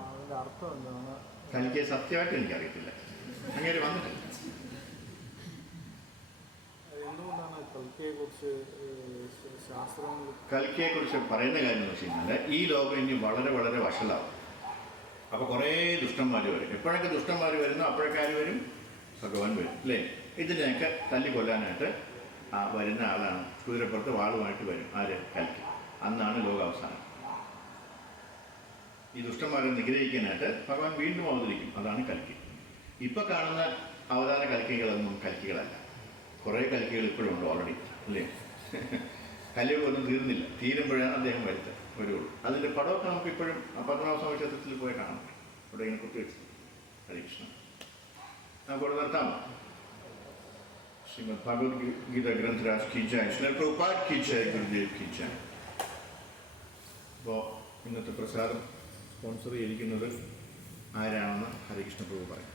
അതിൻ്റെ അർത്ഥം എന്താണ്? കൽക്കിയെ സത്യമായിട്ട് എനിക്കറിയത്തില്ല, അങ്ങനെ വന്നിട്ടില്ല. എന്തുകൊണ്ടാണ് കൽക്കിയെക്കുറിച്ച് ശാസ്ത്രങ്ങൾ കൽക്കിയെക്കുറിച്ച് പറയുന്ന കാര്യം എന്ന് വെച്ച് കഴിഞ്ഞാൽ ഈ ലോകം ഇനി വളരെ വളരെ വഷളാവും. അപ്പോൾ കുറേ ദുഷ്ടന്മാർ വരും. എപ്പോഴൊക്കെ ദുഷ്ടന്മാർ വരുന്നു അപ്പോഴൊക്കെ ആര് വരും? ഭഗവാൻ വരും അല്ലേ. ഇതിനെയൊക്കെ തല്ലിക്കൊല്ലാനായിട്ട് വരുന്ന ആളാണ്. കുതിരപ്പുറത്ത് വാളുമായിട്ട് വരും ആര്? കൽക്കി. അന്നാണ് ലോകാവസാനം. ഈ ദുഷ്ടന്മാരെ നിഗ്രഹിക്കാനായിട്ട് ഭഗവാൻ വീണ്ടും അവതരിക്കും. അതാണ് കൽക്കി. ഇപ്പം കാണുന്ന അവതാര കൽക്കികളൊന്നും കൽക്കികളല്ല. കുറേ കൽക്കികൾ ഇപ്പോഴും ഉണ്ട് ഓൾറെഡി അല്ലേ. കലിയുഗമൊന്നും തീർന്നില്ല. തീരുമ്പോഴാണ് അദ്ദേഹം വരുള്ളൂ. അതിൻ്റെ പടമൊക്കെ നമുക്ക് ഇപ്പോഴും പത്മനാഭസ്വാമി ക്ഷേത്രത്തിൽ പോയി കാണാം. അവിടെ ഇങ്ങനെ കുത്തിവെച്ചു. ഹരേ കൃഷ്ണ. നമുക്കവിടെ നിർത്താമോ? ശ്രീമദ് ഭഗവത്ഗീത ഗ്രന്ഥരാജ് കി ജയ്, ശ്രീ പ്രഭുപാദ് കി ജയ്, ഗുരുദേവ് കി ജയ്. അപ്പോൾ ഇന്നത്തെ പ്രസാദം സ്പോൺസർ ചെയ്തിരിക്കുന്നത് ആരാണെന്ന് ഹരികൃഷ്ണ പ്രഭു പറയും.